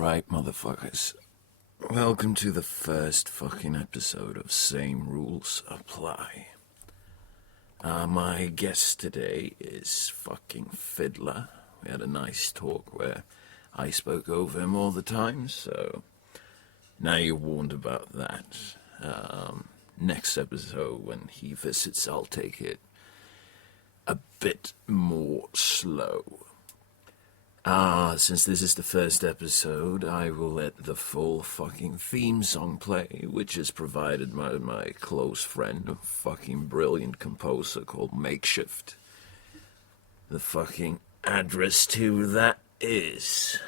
Alright, motherfuckers. Welcome to the first fucking episode of Same Rules Apply. My guest today is fucking Fiddler. We had a nice talk where I spoke over him all the time, so now you're warned about that. Next episode, when he visits, I'll take it a bit more slow. Since this is the first episode, I will let the full fucking theme song play, which is provided by my close friend, a fucking brilliant composer called Makeshift. The fucking address to that is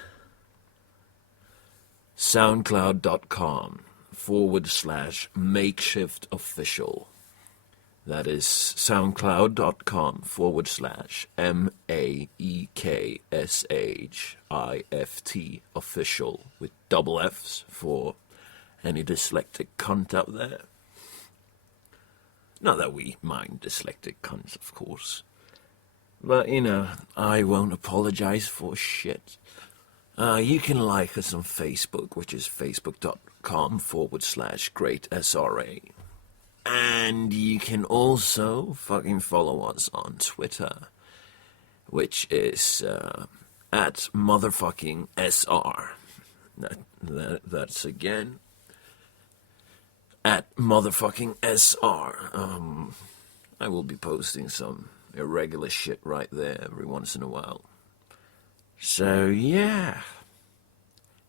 soundcloud.com/makeshiftofficial. That is soundcloud.com/MAEKSHIFT official with double F's for any dyslexic cunt out there. Not that we mind dyslexic cunts, of course. But, I won't apologize for shit. You can like us on Facebook, which is facebook.com/greatsra. And you can also fucking follow us on Twitter, which is at motherfucking SR. That's again at motherfucking SR. I will be posting some irregular shit right there every once in a while. So yeah,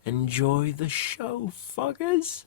enjoy the show, fuckers.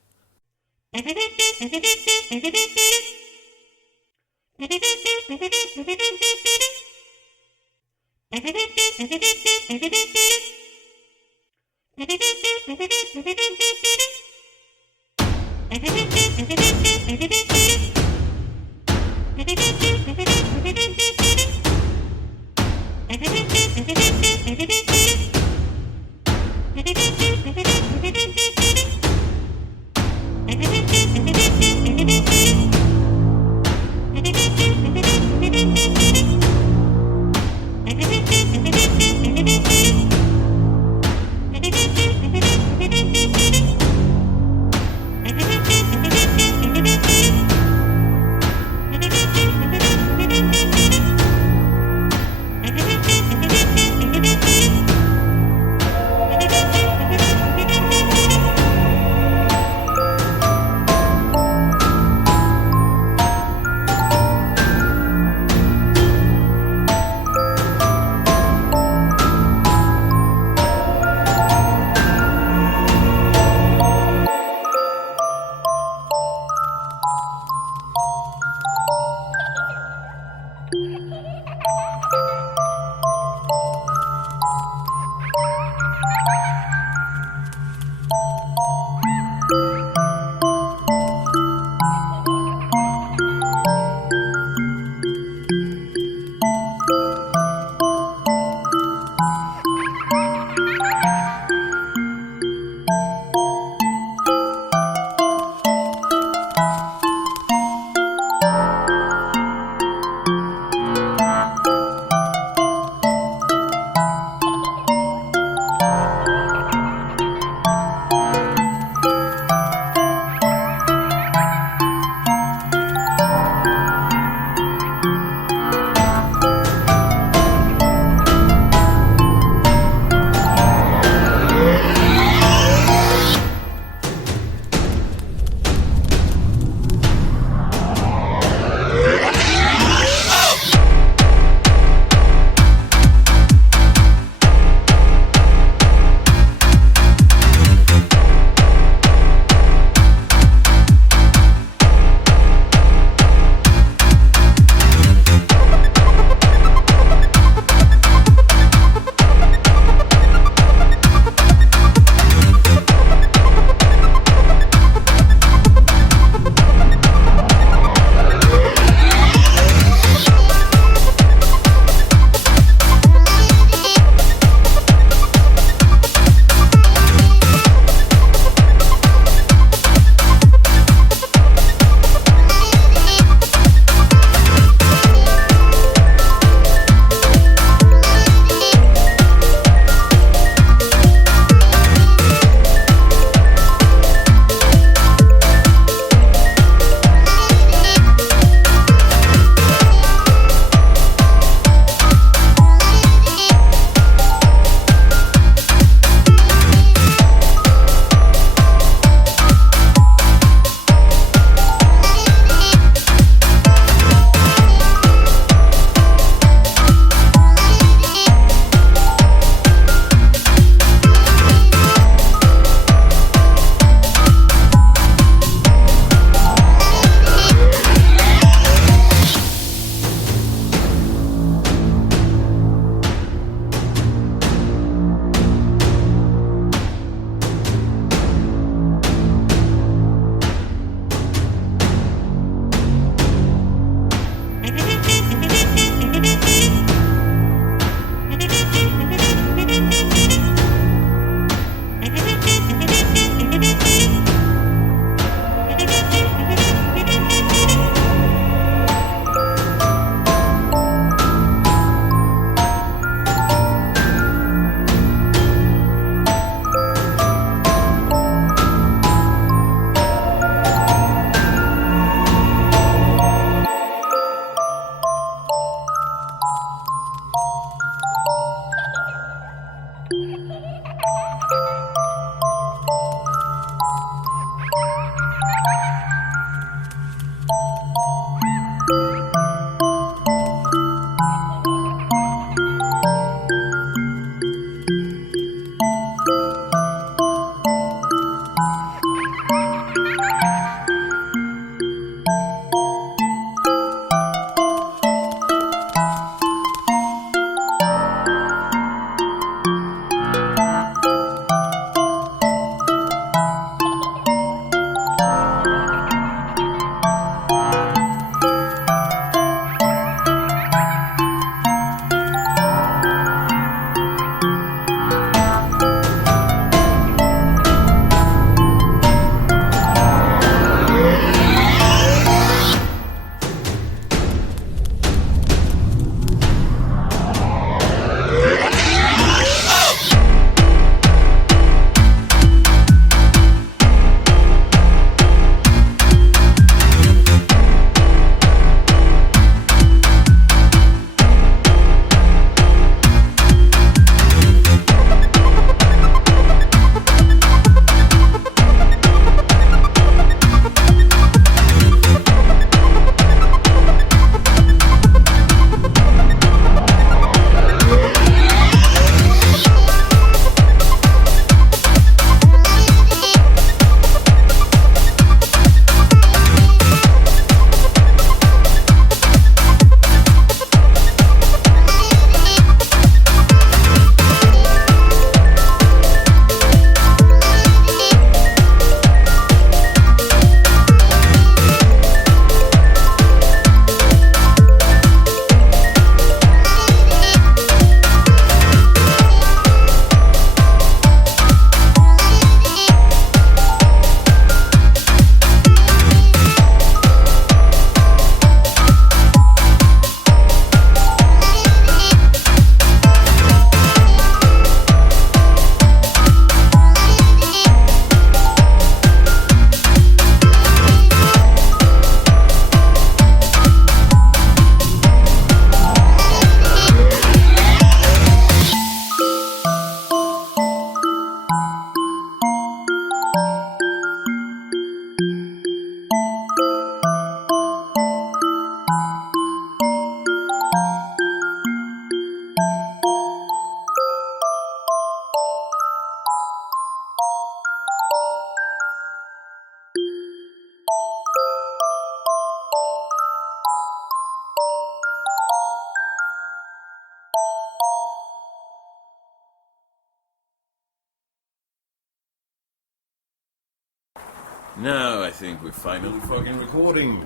Now I think we're finally fucking recording.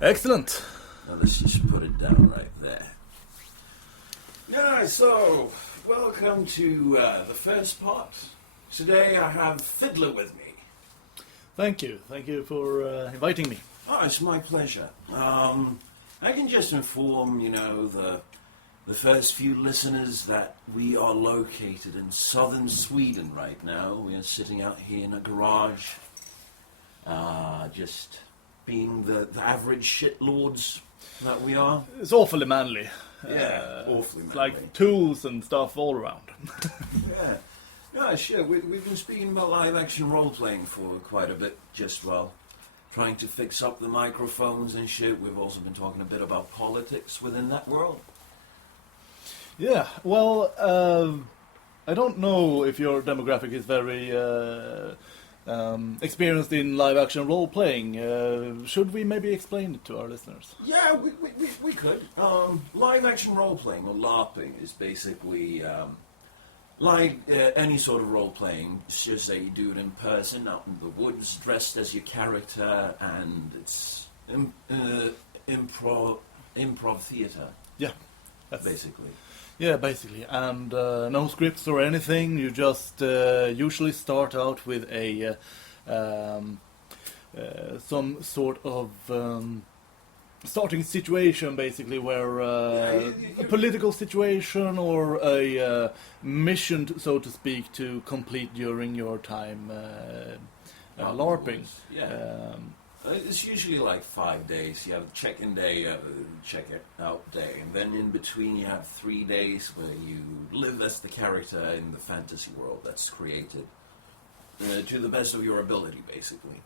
Excellent. Now let's just put it down right there. Yeah, so, welcome to the first part. Today I have Fiddler with me. Thank you. Thank you for inviting me. Oh, it's my pleasure. I can just inform, the first few listeners that we are located in southern Sweden right now. We are sitting out here in a garage, just being the average shitlords that we are. It's awfully manly. Yeah, awfully it's manly. like tools and stuff all around. Yeah. No, sure. We've been speaking about live-action role-playing for quite a bit, just while trying to fix up the microphones and shit. We've also been talking a bit about politics within that world. Yeah, well, I don't know if your demographic is very experienced in live-action role-playing. Should we maybe explain it to our listeners? Yeah, we could. Live-action role-playing, or LARPing, is basically like any sort of role-playing. It's just that you do it in person, out in the woods, dressed as your character, and it's improv theatre. Yeah, basically. Yeah, basically, and no scripts or anything. You just usually start out with a some sort of starting situation, basically, where a political situation or a mission, so to speak, to complete during your time LARPing. Yeah. It's usually like 5 days. You have check-in day, check-out day, and then in between you have 3 days where you live as the character in the fantasy world that's created to the best of your ability, basically.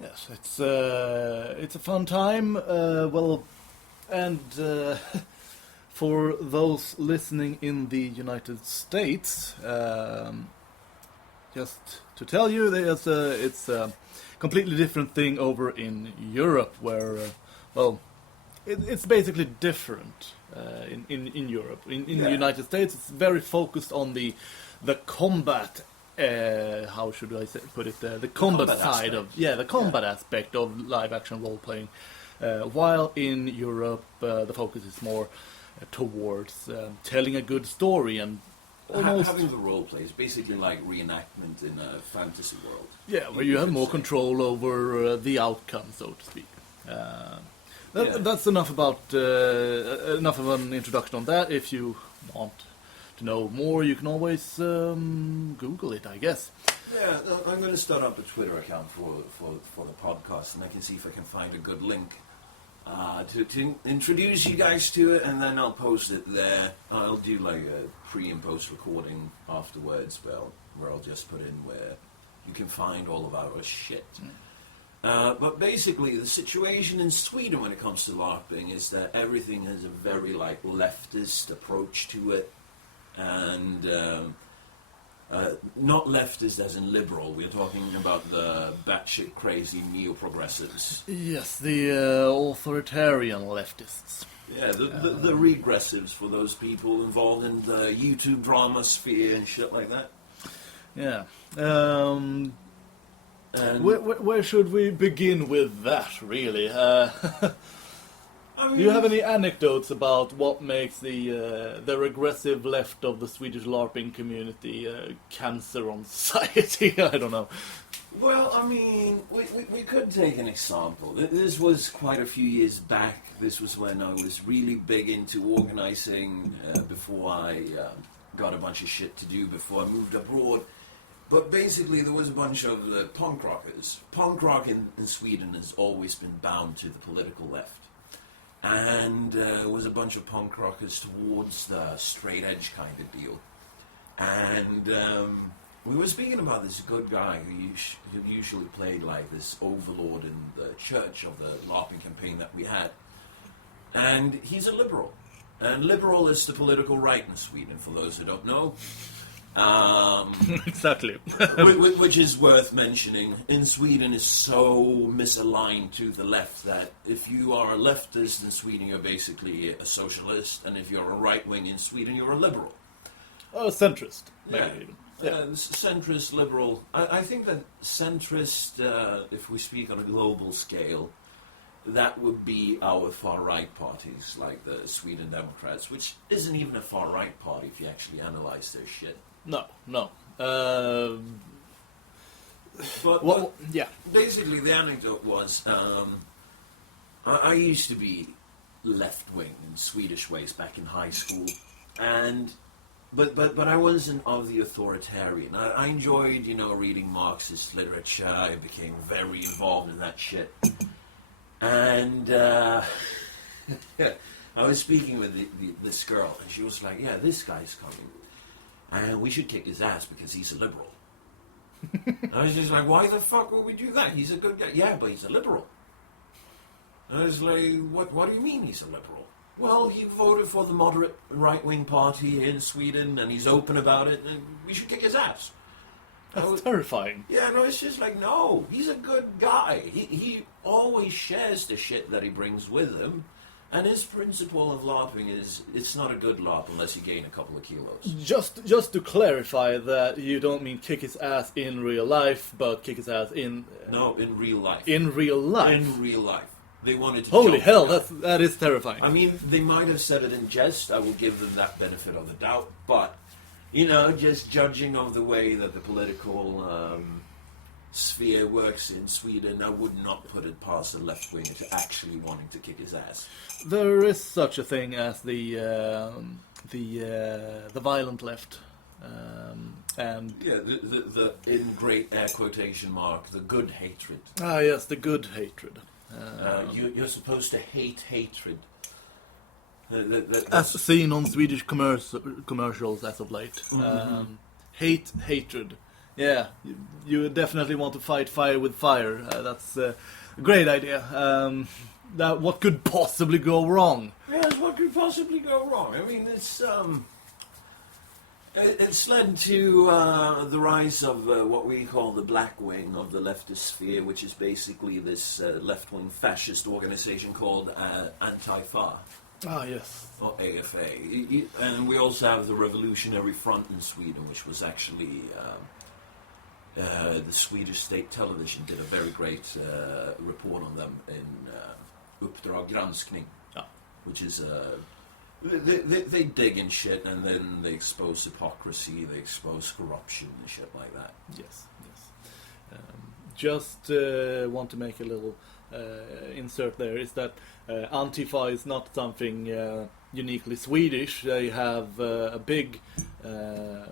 Yes, it's a fun time. For those listening in the United States, just to tell you, it's a completely different thing over in Europe, where, it's basically different in Europe. In the United States, it's very focused on the combat. How should I put it? The combat side aspect. The combat aspect of live action role playing. While in Europe, the focus is more towards telling a good story and almost having the role play is basically like reenactment in a fantasy world. Yeah, where you have more control over the outcome, so to speak. That's enough about enough of an introduction on that. If you want to know more, you can always Google it, I guess. Yeah, I'm going to start up a Twitter account for the podcast, and I can see if I can find a good link to introduce you guys to it, and then I'll post it there. I'll do like a pre and post recording afterwards, where I'll just put in where you can find all of our shit. But basically, the situation in Sweden when it comes to LARPing is that everything has a very like leftist approach to it, and not leftist as in liberal. We're talking about the batshit crazy neo-progressives. Yes, the authoritarian leftists. Yeah, the regressives for those people involved in the YouTube drama sphere and shit like that. Yeah. And where should we begin with that, really? Do you have any anecdotes about what makes the regressive left of the Swedish LARPing community cancer on society? I don't know. Well, I mean, we could take an example. This was quite a few years back. This was when I was really big into organizing before I got a bunch of shit to do before I moved abroad. But basically, there was a bunch of punk rockers. Punk rock in Sweden has always been bound to the political left. And it was a bunch of punk rockers towards the straight edge kind of deal. And we were speaking about this good guy who usually played like this overlord in the church of the LARPing campaign that we had. And he's a liberal. And liberal is the political right in Sweden, for those who don't know. Exactly. Which is worth mentioning. In Sweden is so misaligned to the left that if you are a leftist in Sweden, you're basically a socialist, and if you're a right wing in Sweden, you're a liberal. A centrist, maybe even. Centrist, liberal. I think that centrist, if we speak on a global scale, that would be our far-right parties, like the Sweden Democrats, which isn't even a far-right party if you actually analyze their shit. No. But Yeah. basically, the anecdote was, I used to be left-wing in Swedish ways back in high school, and but I wasn't of the authoritarian. I enjoyed, reading Marxist literature. I became very involved in that shit. And I was speaking with this girl, and she was like, "Yeah, this guy's coming, and we should kick his ass because he's a liberal." I was just like, "Why the fuck would we do that? He's a good guy." "Yeah, but he's a liberal." I was like, "What do you mean he's a liberal?" "Well, he voted for the moderate right-wing party in Sweden, and he's open about it, and we should kick his ass." That's terrifying. Yeah, no, it's just like, no, he's a good guy. He always shares the shit that he brings with him, and his principle of LARPing is, it's not a good LARP unless you gain a couple of kilos. Just to clarify that you don't mean kick his ass in real life, but kick his ass in... No, in real life. In real life? In real life. They wanted to... Holy hell, that is terrifying. I mean, they might have said it in jest. I will give them that benefit of the doubt, but... just judging of the way that the political sphere works in Sweden, I would not put it past a left-winger to actually wanting to kick his ass. There is such a thing as the violent left, and yeah, the in great air quotation mark, the good hatred. Ah, yes, the good hatred. You're supposed to hate hatred. As seen on Swedish commercials as of late. Hatred. Yeah, you definitely want to fight fire with fire. That's a great idea. What could possibly go wrong? Yes, what could possibly go wrong? I mean, it's led to the rise of what we call the black wing of the leftist sphere, which is basically this left-wing fascist organization called Antifa. Ah, yes. Or AFA. And we also have the Revolutionary Front in Sweden, which was actually... the Swedish state television did a very great report on them in Uppdrag Granskning, which is... They dig in shit, and then they expose hypocrisy, they expose corruption and shit like that. Yes. Just want to make a little insert there, is that Antifa is not something uniquely Swedish. They have a big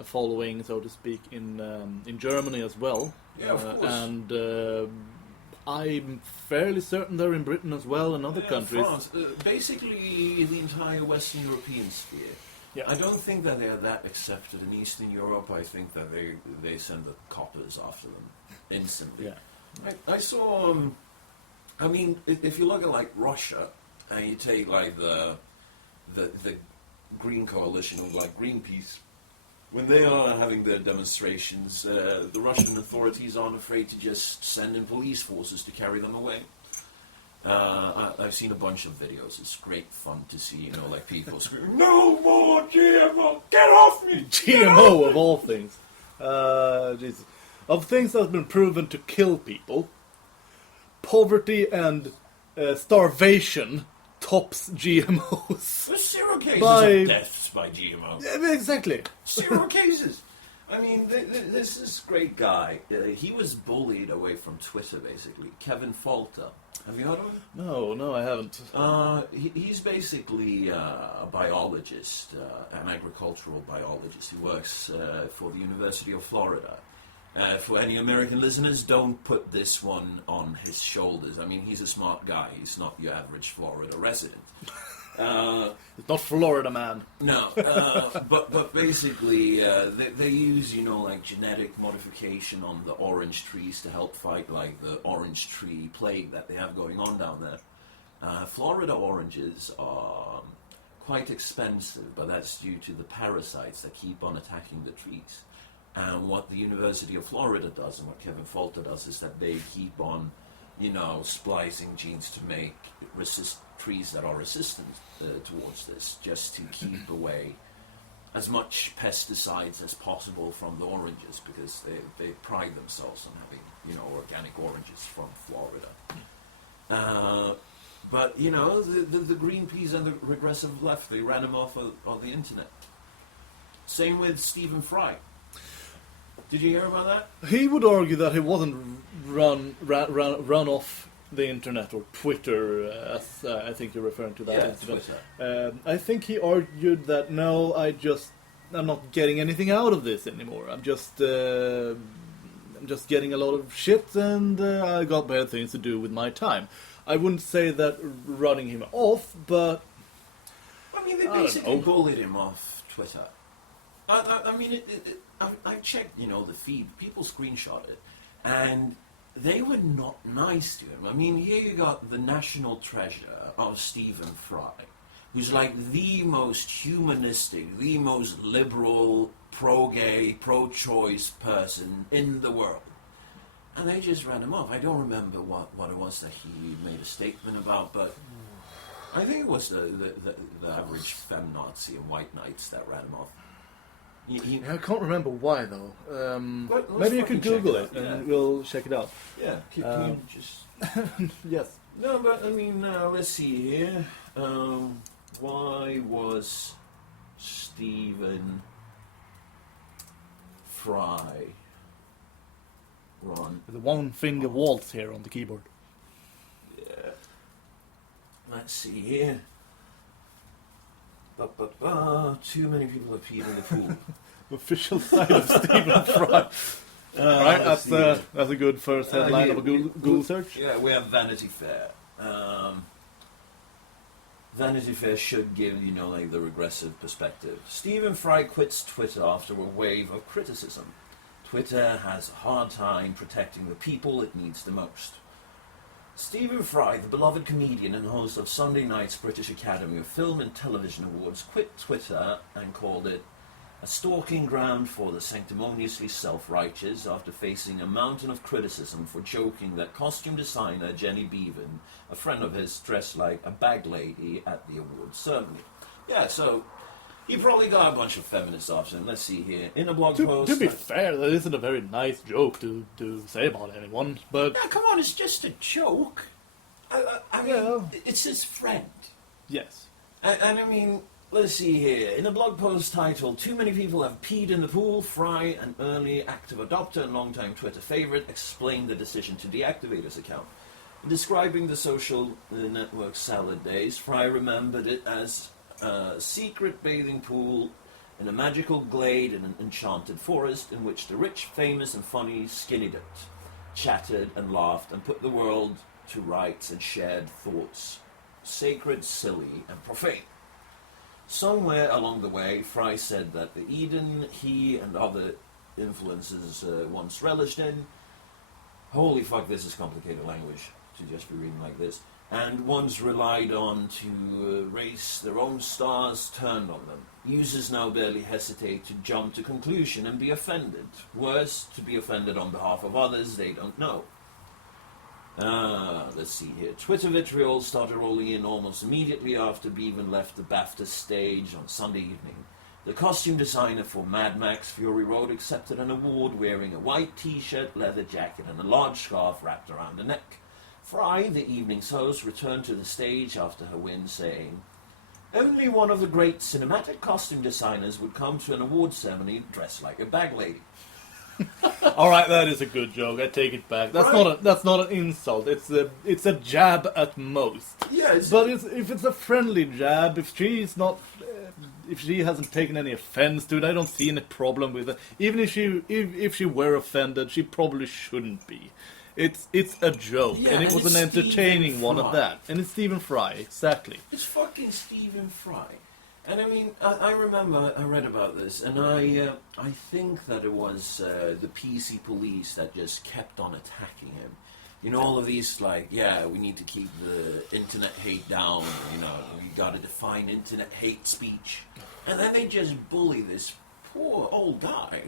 following, so to speak, in Germany as well. Yeah, of course. And I'm fairly certain they're in Britain as well, and other countries. France, basically the entire Western European sphere. Yeah. I don't think that they are that accepted in Eastern Europe. I think that they send the coppers after them instantly. Yeah. I saw... I mean, if you look at like Russia, and you take like the Green Coalition or like Greenpeace, when they are having their demonstrations, the Russian authorities aren't afraid to just send in police forces to carry them away. I've seen a bunch of videos. It's great fun to see, like people screaming, "No more GMO! Get off me!" GMO of all things. Jesus. Of things that have been proven to kill people, poverty and starvation tops GMOs. There's 0 cases of deaths by GMO. Yeah, exactly. 0 cases. I mean, this is great guy. He was bullied away from Twitter, basically. Kevin Falter. Have you heard of him? No, I haven't. He's basically a biologist, an agricultural biologist. He works for the University of Florida. For any American listeners, don't put this one on his shoulders. I mean, he's a smart guy. He's not your average Florida resident. It's not Florida man. No, but basically, they use, like genetic modification on the orange trees to help fight, like, the orange tree plague that they have going on down there. Florida oranges are quite expensive, but that's due to the parasites that keep on attacking the trees. And what the University of Florida does, and what Kevin Falter does, is that they keep on, splicing genes to make trees that are resistant towards this, just to keep away as much pesticides as possible from the oranges because they pride themselves on having, organic oranges from Florida. But, the Greenpeace and the regressive left, they ran him off of the internet. Same with Stephen Fry. Did you hear about that? He would argue that he wasn't run off the internet or Twitter, as I think you're referring to that incident. Twitter. I think he argued that no, I'm not getting anything out of this anymore. I'm just getting a lot of shit, and I got better things to do with my time. I wouldn't say that running him off, but I mean, they basically bullied him off Twitter. I mean, I checked, the feed. People screenshot it, and they were not nice to him. I mean, here you got the national treasure of Stephen Fry, who's like the most humanistic, the most liberal, pro-gay, pro-choice person in the world. And they just ran him off. I don't remember what it was that he made a statement about, but I think it was the average feminazi and white knights that ran him off. I can't remember why though. Maybe you could Google it and we'll check it out. Yeah, can you just... Yes. No, but I mean, let's see here. Why was Stephen Fry run? The one finger waltz here on the keyboard. Yeah. Let's see here. Too many people have peed in the pool. Official site of Stephen Fry. Right, that's a good first headline of a Google search. Yeah, we have Vanity Fair. Vanity Fair should give, the regressive perspective. Stephen Fry quits Twitter after a wave of criticism. Twitter has a hard time protecting the people it needs the most. Stephen Fry, the beloved comedian and host of Sunday night's British Academy of Film and Television Awards, quit Twitter and called it a stalking ground for the sanctimoniously self-righteous after facing a mountain of criticism for joking that costume designer Jenny Beavan, a friend of his, dressed like a bag lady at the awards ceremony. Yeah, so he probably got a bunch of feminists after him. Let's see here. In a blog post... To be fair, that isn't a very nice joke to say about anyone, but... Yeah, come on, it's just a joke. I mean, it's his friend. Yes. And I mean, let's see here. In a blog post titled, "Too Many People Have Peed in the Pool," Fry, an early active adopter and longtime Twitter favorite, explained the decision to deactivate his account. In describing the social network salad days, Fry remembered it as a secret bathing pool in a magical glade in an enchanted forest in which the rich, famous, and funny skinny dipped, chatted and laughed and put the world to rights and shared thoughts, sacred, silly, and profane. Somewhere along the way, Fry said that the Eden he and other influences once relished in, holy fuck, this is complicated language to just be reading like this, and once relied on to race their own stars, turned on them. Users now barely hesitate to jump to conclusion and be offended. Worse, to be offended on behalf of others they don't know. Let's see here. Twitter vitriol started rolling in almost immediately after Beavan left the BAFTA stage on Sunday evening. The costume designer for Mad Max Fury Road accepted an award wearing a white t-shirt, leather jacket, and a large scarf wrapped around the neck. Fry, the evening's host, returned to the stage after her win, saying, "Only one of the great cinematic costume designers would come to an award ceremony dressed like a bag lady." All right, that is a good joke. I take it back. That's not an insult. It's a jab at most. Yeah, but if it's a friendly jab, if she hasn't taken any offense to it, I don't see any problem with it. Even if she were offended, she probably shouldn't be. It's a joke, and it was an entertaining one at that. And it's Stephen Fry, exactly. It's fucking Stephen Fry. And I mean, I remember I read about this, and I think that it was the PC police that just kept on attacking him. You know, all of these, like, yeah, we need to keep the internet hate down, we gotta define internet hate speech. And then they just bully this poor old guy.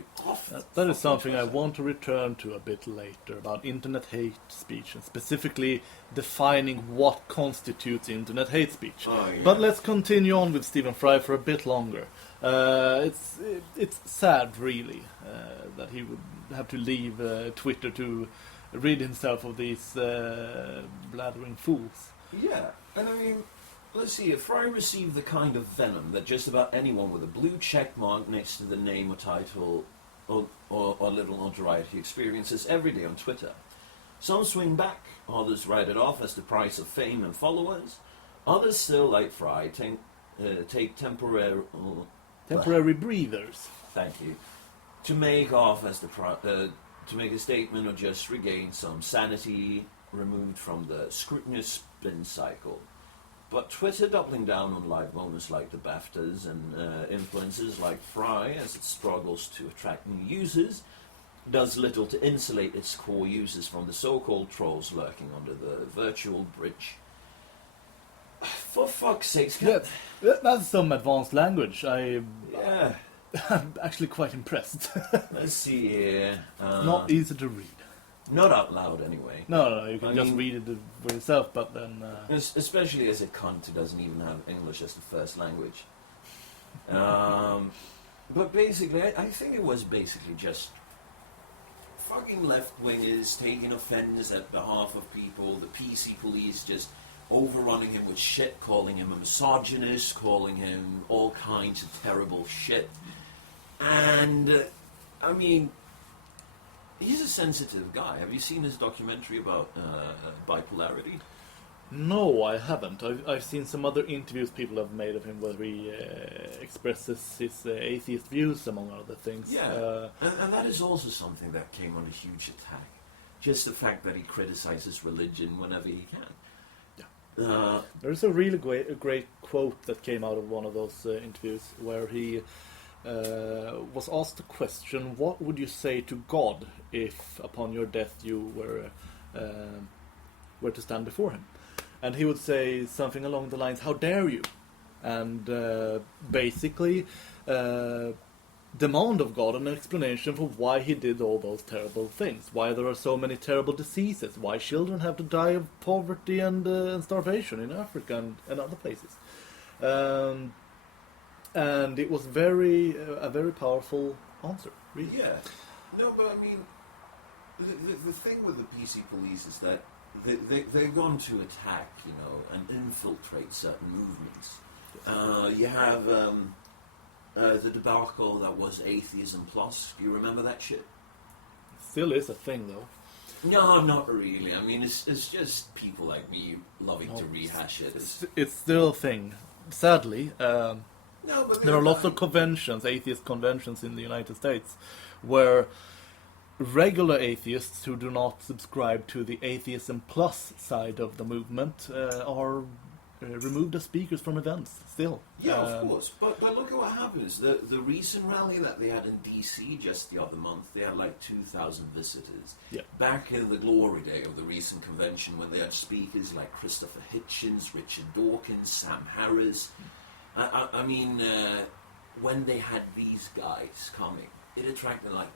That is something I want to return to a bit later, about internet hate speech, and specifically defining what constitutes internet hate speech. Oh, yeah. But let's continue on with Stephen Fry for a bit longer. It's sad, really, that he would have to leave Twitter to rid himself of these blathering fools. Yeah, and I mean, let's see, if Fry received the kind of venom that just about anyone with a blue check mark next to the name or title or little notoriety experiences every day on Twitter. Some swing back, others write it off as the price of fame and followers, others still, like Fry, take temporary breathers. Thank you. To make off as to make a statement or just regain some sanity removed from the scrutinous spin cycle. But Twitter doubling down on live moments like the BAFTAs and influencers like Fry as it struggles to attract new users does little to insulate its core users from the so-called trolls lurking under the virtual bridge. For fuck's sakes, That's some advanced language. yeah. I'm actually quite impressed. Let's see here. Not easy to read. Not out loud, anyway. No, you can just read it for yourself, but then... Especially as a cunt who doesn't even have English as the first language. But basically, I think it was basically just fucking left-wingers taking offence at behalf of people, the PC police just overrunning him with shit, calling him a misogynist, calling him all kinds of terrible shit. And, I mean, he's a sensitive guy. Have you seen his documentary about bipolarity? No, I haven't. I've seen some other interviews people have made of him where he expresses his atheist views, among other things. Yeah, and that is also something that came on a huge attack. Just the fact that he criticizes religion whenever he can. There's a really great quote that came out of one of those interviews where he was asked the question, what would you say to God if upon your death you were to stand before him? And he would say something along the lines, how dare you? And basically demand of God an explanation for why he did all those terrible things, why there are so many terrible diseases, why children have to die of poverty and starvation in Africa and other places. And it was a very powerful answer, really. Yeah. No, but I mean, the thing with the PC police is that they're going to attack, and infiltrate certain movements. You have the debacle that was Atheism Plus. Do you remember that shit? Still is a thing, though. No, not really. I mean, it's just people like me loving to rehash it. It's still a thing. Sadly, no, but there are lots of conventions, atheist conventions in the United States, where regular atheists who do not subscribe to the Atheism Plus side of the movement are removed as speakers from events, still. Yeah, of course. But look at what happens. The recent rally that they had in DC just the other month, they had like 2,000 visitors. Yeah. Back in the glory day of the recent convention when they had speakers like Christopher Hitchens, Richard Dawkins, Sam Harris. I mean, when they had these guys coming, it attracted like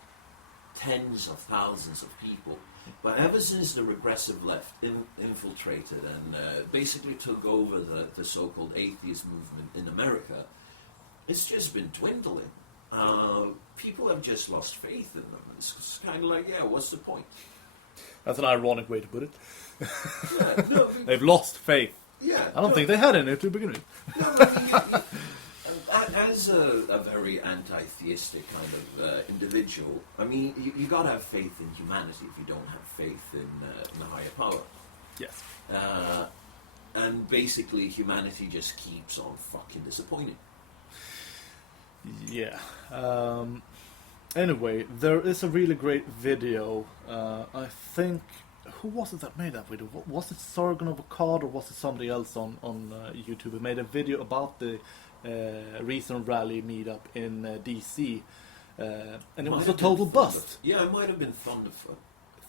tens of thousands of people. But ever since the regressive left infiltrated and basically took over the so-called atheist movement in America, it's just been dwindling. People have just lost faith in them. It's kind of like, yeah, what's the point? That's an ironic way to put it. Yeah, no, They've lost faith. Yeah, I don't think they had any to begin with. No, I mean, as a very anti-theistic kind of individual, I mean, you gotta have faith in humanity if you don't have faith in the higher power. Yes. And basically, humanity just keeps on fucking disappointing. Yeah. Anyway, there is a really great video. I think... Who was it that made that video? Was it Sargon of Akkad or was it somebody else on YouTube who made a video about the recent rally meetup in DC? And it was a total bust. Yeah, it might have been Thunderfoot.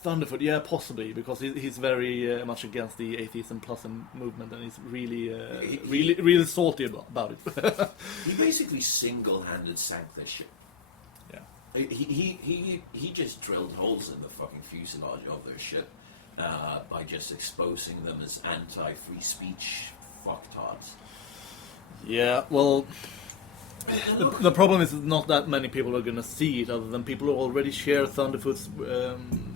Thunderfoot, yeah, possibly, because he's very much against the Atheism Plus movement, and he's really salty about it. He basically single-handed sank this shit. He just drilled holes in the fucking fuselage of their ship by just exposing them as anti-free speech fucktards. Yeah, well, the problem is not that many people are going to see it, other than people who already share Thunderfoot's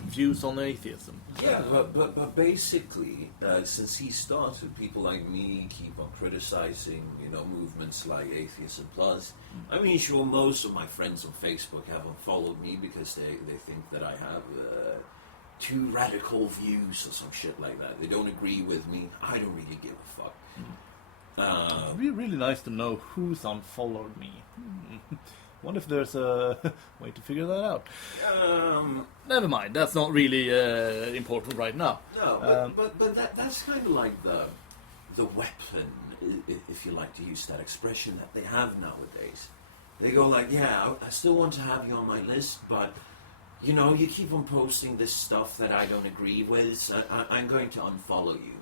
views on atheism. Yeah, but basically, since he started, people like me keep on criticizing, movements like Atheism Plus. I mean, sure, most of my friends on Facebook haven't followed me because they think that I have too radical views or some shit like that. They don't agree with me. I don't really give a fuck. It'd be really nice to know who's unfollowed me. Wonder if there's a way to figure that out. Never mind, that's not really important right now. No, but that's kind of like the weapon, if you like to use that expression, that they have nowadays. They go like, yeah, I still want to have you on my list, but you keep on posting this stuff that I don't agree with, so I'm going to unfollow you.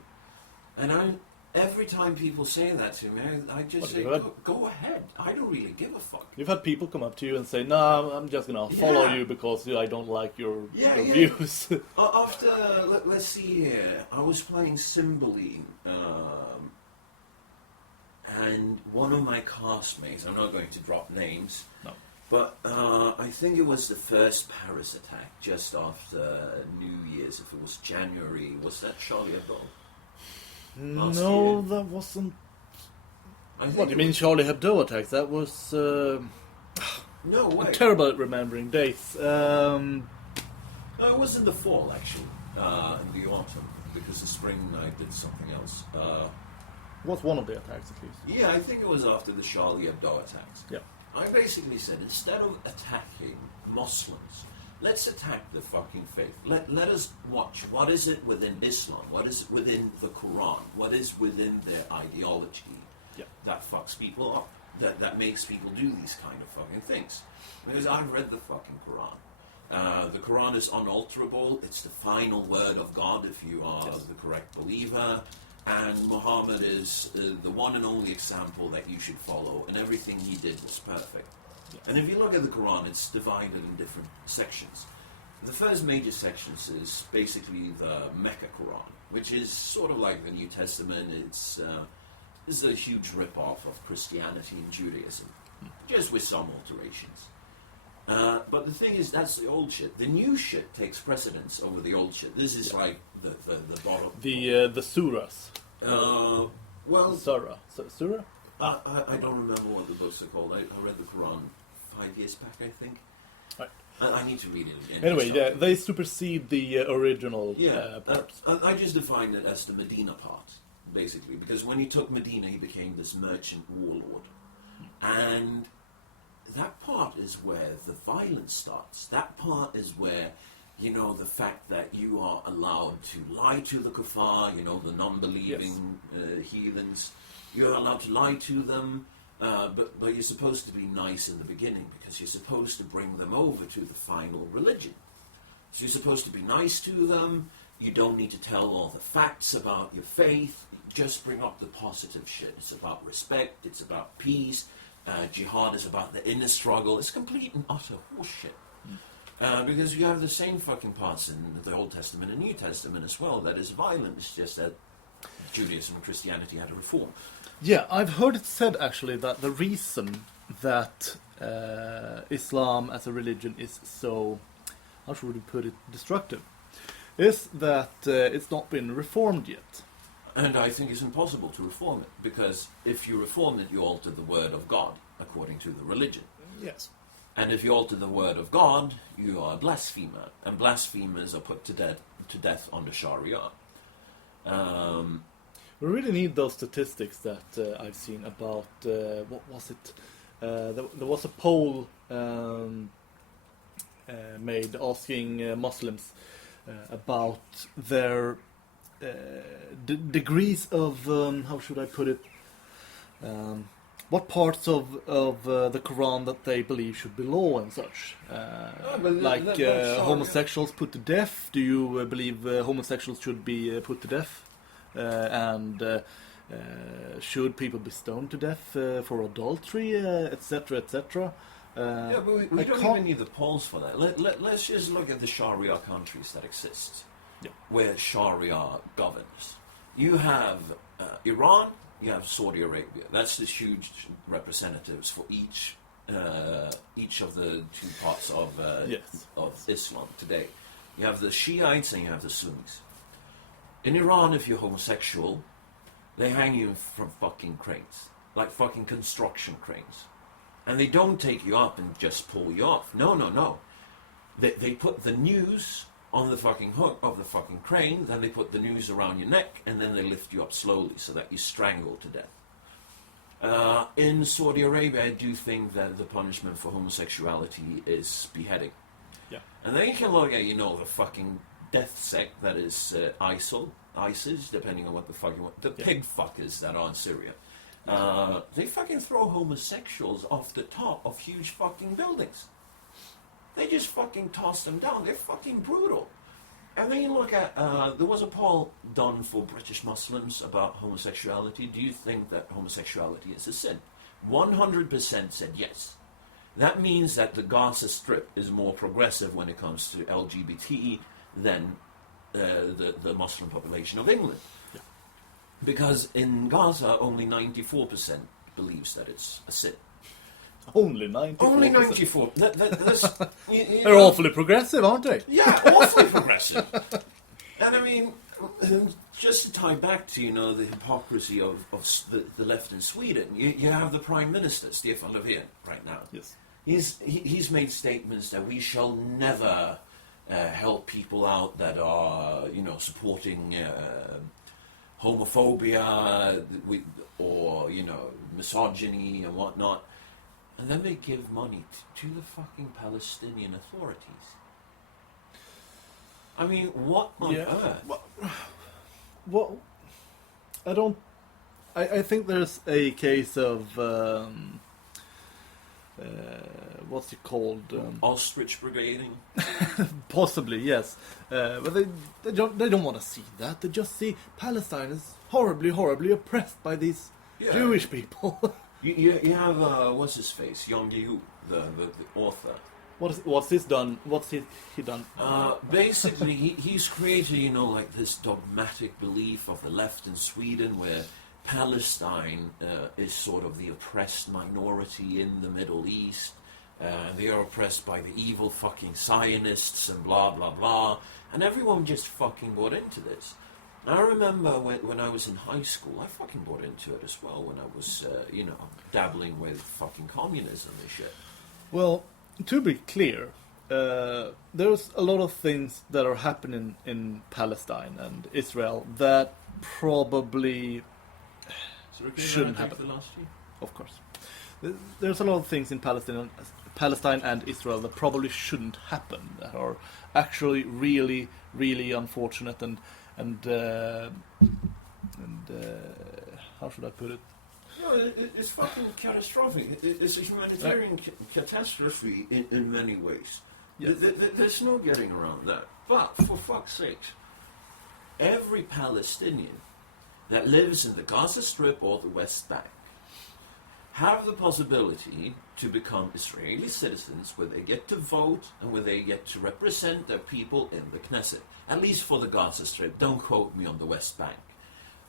And every time people say that to me, I just say, go ahead. I don't really give a fuck. You've had people come up to you and say, no, I'm just going to follow you because I don't like your views. After, let's see here, I was playing Cymbeline, and one of my castmates, I'm not going to drop names, no. But I think it was the first Paris attack, just after New Year's, if it was January. Was that Charlie Hebdo? No, that wasn't... What, you mean Charlie Hebdo attacks? That was... No way. I'm terrible at remembering dates. No, it was in the fall, actually. In the autumn. Because the spring I did something else. Was one of the attacks, at least. Yeah, I think it was after the Charlie Hebdo attacks. Yeah. I basically said, instead of attacking Muslims, let's attack the fucking faith. Let us watch what is it within Islam, what is it within the Quran, what is within their ideology that fucks people up, that makes people do these kind of fucking things. Because I've read the fucking Quran. The Quran is unalterable. It's the final word of God if you are the correct believer. And Muhammad is the one and only example that you should follow, and everything he did was perfect. Yeah. And if you look at the Quran, it's divided in different sections. The first major section is basically the Mecca Quran, which is sort of like the New Testament. This is a huge rip-off of Christianity and Judaism, just with some alterations. But the thing is, that's the old shit. The new shit takes precedence over the old shit. This is like the bottom. The surahs. Well, Surah. Surah? I don't remember what the books are called. I read the Quran 5 years back, I think. Right. I need to read it again. Anyway, they supersede the original parts. I just defined it as the Medina part, basically, because when he took Medina, he became this merchant warlord. And that part is where the violence starts. That part is where, the fact that you are allowed to lie to the kuffar, the non-believing heathens. You're allowed to lie to them, but you're supposed to be nice in the beginning because you're supposed to bring them over to the final religion. So you're supposed to be nice to them. You don't need to tell all the facts about your faith. Just bring up the positive shit. It's about respect. It's about peace. Jihad is about the inner struggle. It's complete and utter horseshit. Because you have the same fucking parts in the Old Testament and New Testament as well. That is violent. It's just that Judaism and Christianity had a reform. Yeah, I've heard it said actually that the reason that Islam as a religion is so, how should we put it, destructive, is that it's not been reformed yet. And I think it's impossible to reform it, because if you reform it, you alter the word of God, according to the religion. Yes. And if you alter the word of God, you are a blasphemer, and blasphemers are put to death under Sharia. We really need those statistics that I've seen about, what was it? There was a poll made asking Muslims about their degrees of, how should I put it, what parts of the Quran that they believe should be law and such. Homosexuals put to death. Do you believe homosexuals should be put to death? And should people be stoned to death for adultery, etc., etc.? Yeah, but we I don't can't- even need the polls for that. Let's just look at the Sharia countries that exist, Yeah. where Sharia governs. You have Iran, you have Saudi Arabia. That's the huge representatives for each of the two parts Yes. of Islam today. You have the Shiites and you have the Sunnis. In Iran, if you're homosexual, they hang you from fucking cranes, like fucking construction cranes. And they don't take you up and just pull you off. No, no, no. They put the noose on the fucking hook of the fucking crane, then they put the noose around your neck, and then they lift you up slowly so that you strangle to death. In Saudi Arabia, I do think that the punishment for homosexuality is beheading. Yeah. And then you can look at, the fucking death sect that is ISIS, depending on what the fuck you want. The pig fuckers that are in Syria. They fucking throw homosexuals off the top of huge fucking buildings. They just fucking toss them down. They're fucking brutal. And then you look at, there was a poll done for British Muslims about homosexuality. Do you think that homosexuality is a sin? 100% said yes. That means that the Gaza Strip is more progressive when it comes to LGBT than the Muslim population of England. Yeah. Because in Gaza, only 94% believes that it's a sin. Only 94. Only 94. They're awfully progressive, aren't they? Yeah, awfully progressive. And I mean, just to tie back to, the hypocrisy of the left in Sweden, you have the Prime Minister, Stefan Löfven, right now. Yes. He's made statements that we shall never help people out that are, supporting homophobia or, misogyny and whatnot. And then they give money to the fucking Palestinian authorities. I mean, what on earth? Well, I don't. I think there's a case of what's it called? Ostrich brigading? Possibly, yes. But they don't want to see that. They just see Palestine is horribly, horribly oppressed by these Jewish people. You have what's his face, Yang Yu, the author. What's he done? What's he done? Basically, he's created, like this dogmatic belief of the left in Sweden, where Palestine is sort of the oppressed minority in the Middle East. They are oppressed by the evil fucking Zionists and blah blah blah, and everyone just fucking bought into this. I remember when I was in high school, I fucking bought into it as well when I was, dabbling with fucking communism and shit. Well, to be clear, there's a lot of things that are happening in Palestine and Israel that probably shouldn't happen. Last year? Of course. There's a lot of things in Palestine and Israel that probably shouldn't happen, that are actually really, really unfortunate and how should I put it? No, it's fucking catastrophic. It's a humanitarian catastrophe in many ways. Yes. There's no getting around that. But, for fuck's sake, every Palestinian that lives in the Gaza Strip or the West Bank have the possibility to become Israeli citizens where they get to vote and where they get to represent their people in the Knesset. At least for the Gaza Strip. Don't quote me on the West Bank.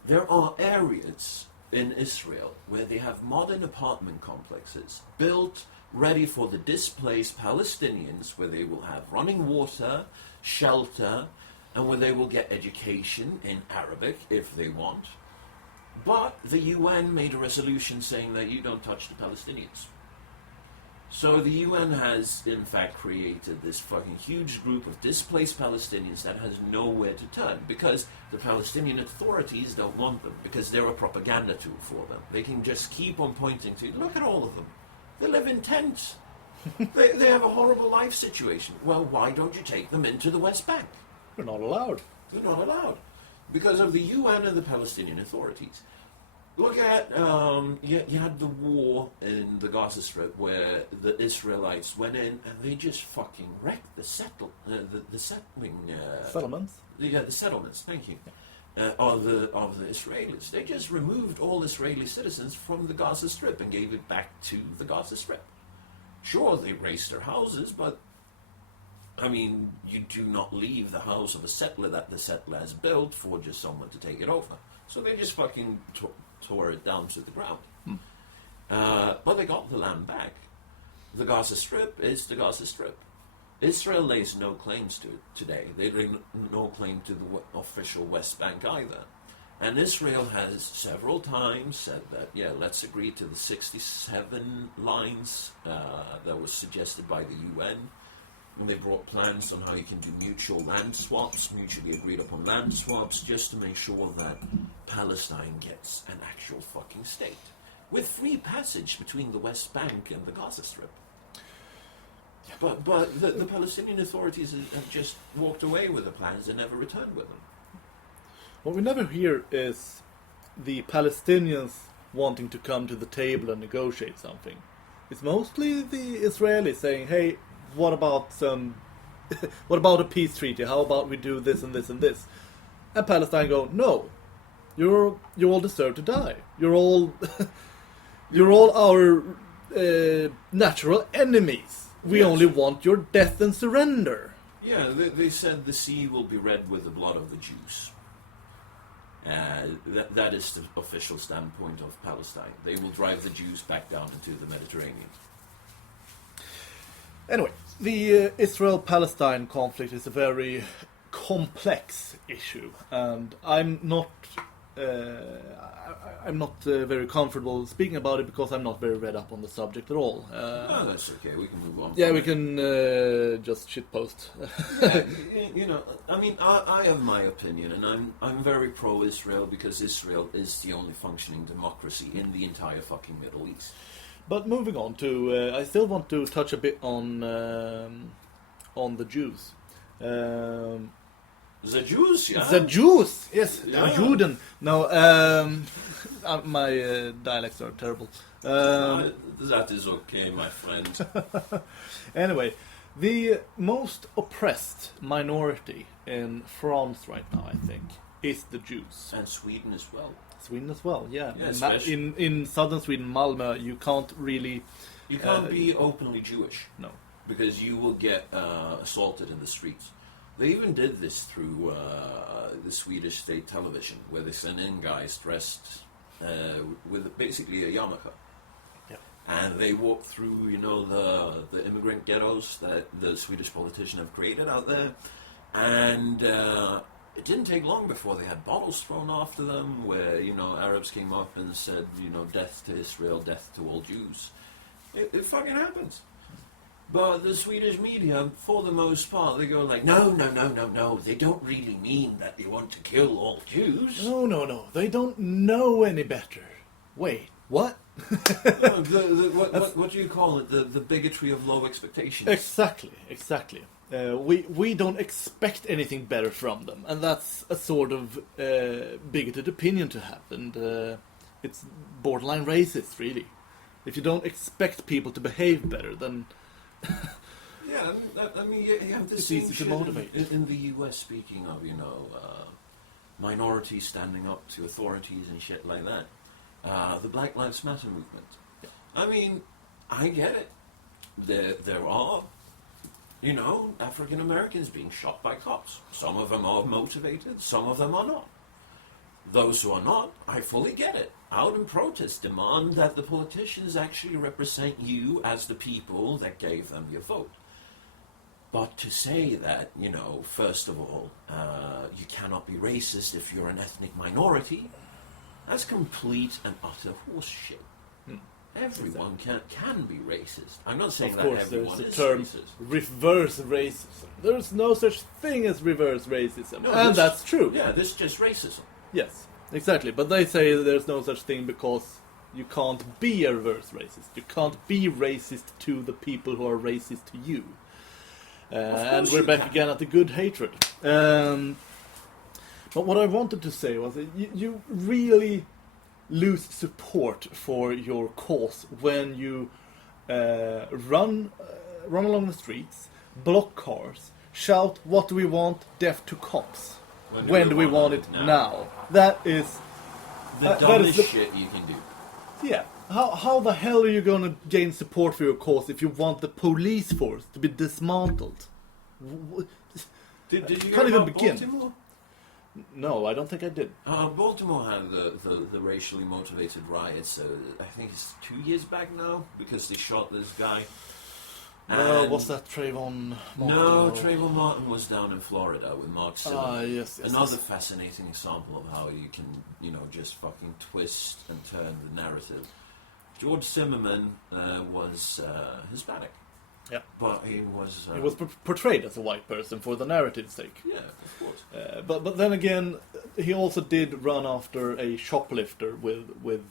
There are areas in Israel where they have modern apartment complexes built ready for the displaced Palestinians, where they will have running water, shelter, and where they will get education in Arabic if they want. But the UN made a resolution saying that you don't touch the Palestinians. So the UN has, in fact, created this fucking huge group of displaced Palestinians that has nowhere to turn, because the Palestinian authorities don't want them, because they're a propaganda tool for them. They can just keep on pointing to, look at all of them. They live in tents. they have a horrible life situation. Well, why don't you take them into the West Bank? They're not allowed. They're not allowed. Because of the UN and the Palestinian authorities. Look at, you had the war in the Gaza Strip where the Israelites went in and they just fucking wrecked the settling... Settlements? The settlements, thank you. Of the Israelis. They just removed all Israeli citizens from the Gaza Strip and gave it back to the Gaza Strip. Sure, they race their houses, but I mean, you do not leave the house of a settler that the settler has built for just someone to take it over. So they just fucking tore it down to the ground. But they got the land back. The Gaza Strip is the Gaza Strip. Israel lays no claims to it today. They lay no claim to the official West Bank either. And Israel has several times said that, yeah, let's agree to the 67 lines that was suggested by the UN. And they brought plans on how you can do mutual land swaps, mutually agreed upon land swaps, just to make sure that Palestine gets an actual fucking state, with free passage between the West Bank and the Gaza Strip. But the Palestinian authorities have just walked away with the plans and never returned with them. What we never hear is the Palestinians wanting to come to the table and negotiate something. It's mostly the Israelis saying, hey, what about a peace treaty? How about we do this and this and this? And Palestine go, no, you all deserve to die. You're all our natural enemies. We only want your death and surrender. Yeah, they said the sea will be red with the blood of the Jews. That is the official standpoint of Palestine. They will drive the Jews back down into the Mediterranean. Anyway, the Israel-Palestine conflict is a very complex issue, and I'm not very comfortable speaking about it because I'm not very read up on the subject at all. No, that's okay. We can move on. Yeah, we can just shitpost. Yeah, you know, I mean, I have my opinion, and I'm very pro-Israel because Israel is the only functioning democracy in the entire fucking Middle East. But moving on to, I still want to touch a bit on the Jews. The Jews, yeah. The Jews, yes, Yeah. Juden. No, my dialects are terrible. That is okay, my friend. Anyway, the most oppressed minority in France right now, I think, is the Jews. And Sweden as well. Sweden as well, yeah. Yeah, in southern Sweden, Malmö, you can't really... You can't be openly Jewish. No. Because you will get assaulted in the streets. They even did this through the Swedish state television, where they sent in guys dressed with basically a yarmulke. Yeah. And they walked through, you know, the immigrant ghettos that the Swedish politicians have created out there. And it didn't take long before they had bottles thrown after them, where, you know, Arabs came up and said, you know, death to Israel, death to all Jews. It fucking happens. But the Swedish media, for the most part, they go like, no, they don't really mean that they want to kill all Jews. No, they don't know any better. Wait, what? No, what do you call it? The bigotry of low expectations. Exactly. We don't expect anything better from them, and that's a sort of bigoted opinion to have, and it's borderline racist, really. If you don't expect people to behave better, then... Yeah, I mean, you have this It's easy to motivate. in the US, speaking of, you know, minorities standing up to authorities and shit like that. The Black Lives Matter movement. Yeah. I mean, I get it. There are, you know, African Americans being shot by cops. Some of them are motivated, some of them are not. Those who are not, I fully get it. Out in protest, demand that the politicians actually represent you as the people that gave them your vote. But to say that, you know, first of all, you cannot be racist if you're an ethnic minority, that's complete and utter horseshit. Everyone can be racist. I'm not saying Of that course, everyone there's is the term racist. reverse racism. There's no such thing as reverse racism, No, and that's true. Yeah, this is just racism. Yes, exactly. But they say there's no such thing because you can't be a reverse racist. You can't be racist to the people who are racist to you. And we're back again at the good hatred. But what I wanted to say was that you really lose support for your cause when you run along the streets, block cars, shout, "What do we want? Death to cops." When do we want it now? That is The that dumbest is shit you can do. yeah. How the hell are you going to gain support for your cause if you want the police force to be dismantled? Did you Can't hear even about begin. Baltimore? No, I don't think I did. Baltimore had the racially motivated riots, I think it's 2 years back now, because they shot this guy. And Was that Trayvon Martin? No, Trayvon Martin was down in Florida with Mark Zimmerman. Yes. Another fascinating example of how you can, just fucking twist and turn the narrative. George Zimmerman was Hispanic. Yeah. But he was... He was portrayed as a white person for the narrative's sake. Yeah, of course. But then again, he also did run after a shoplifter with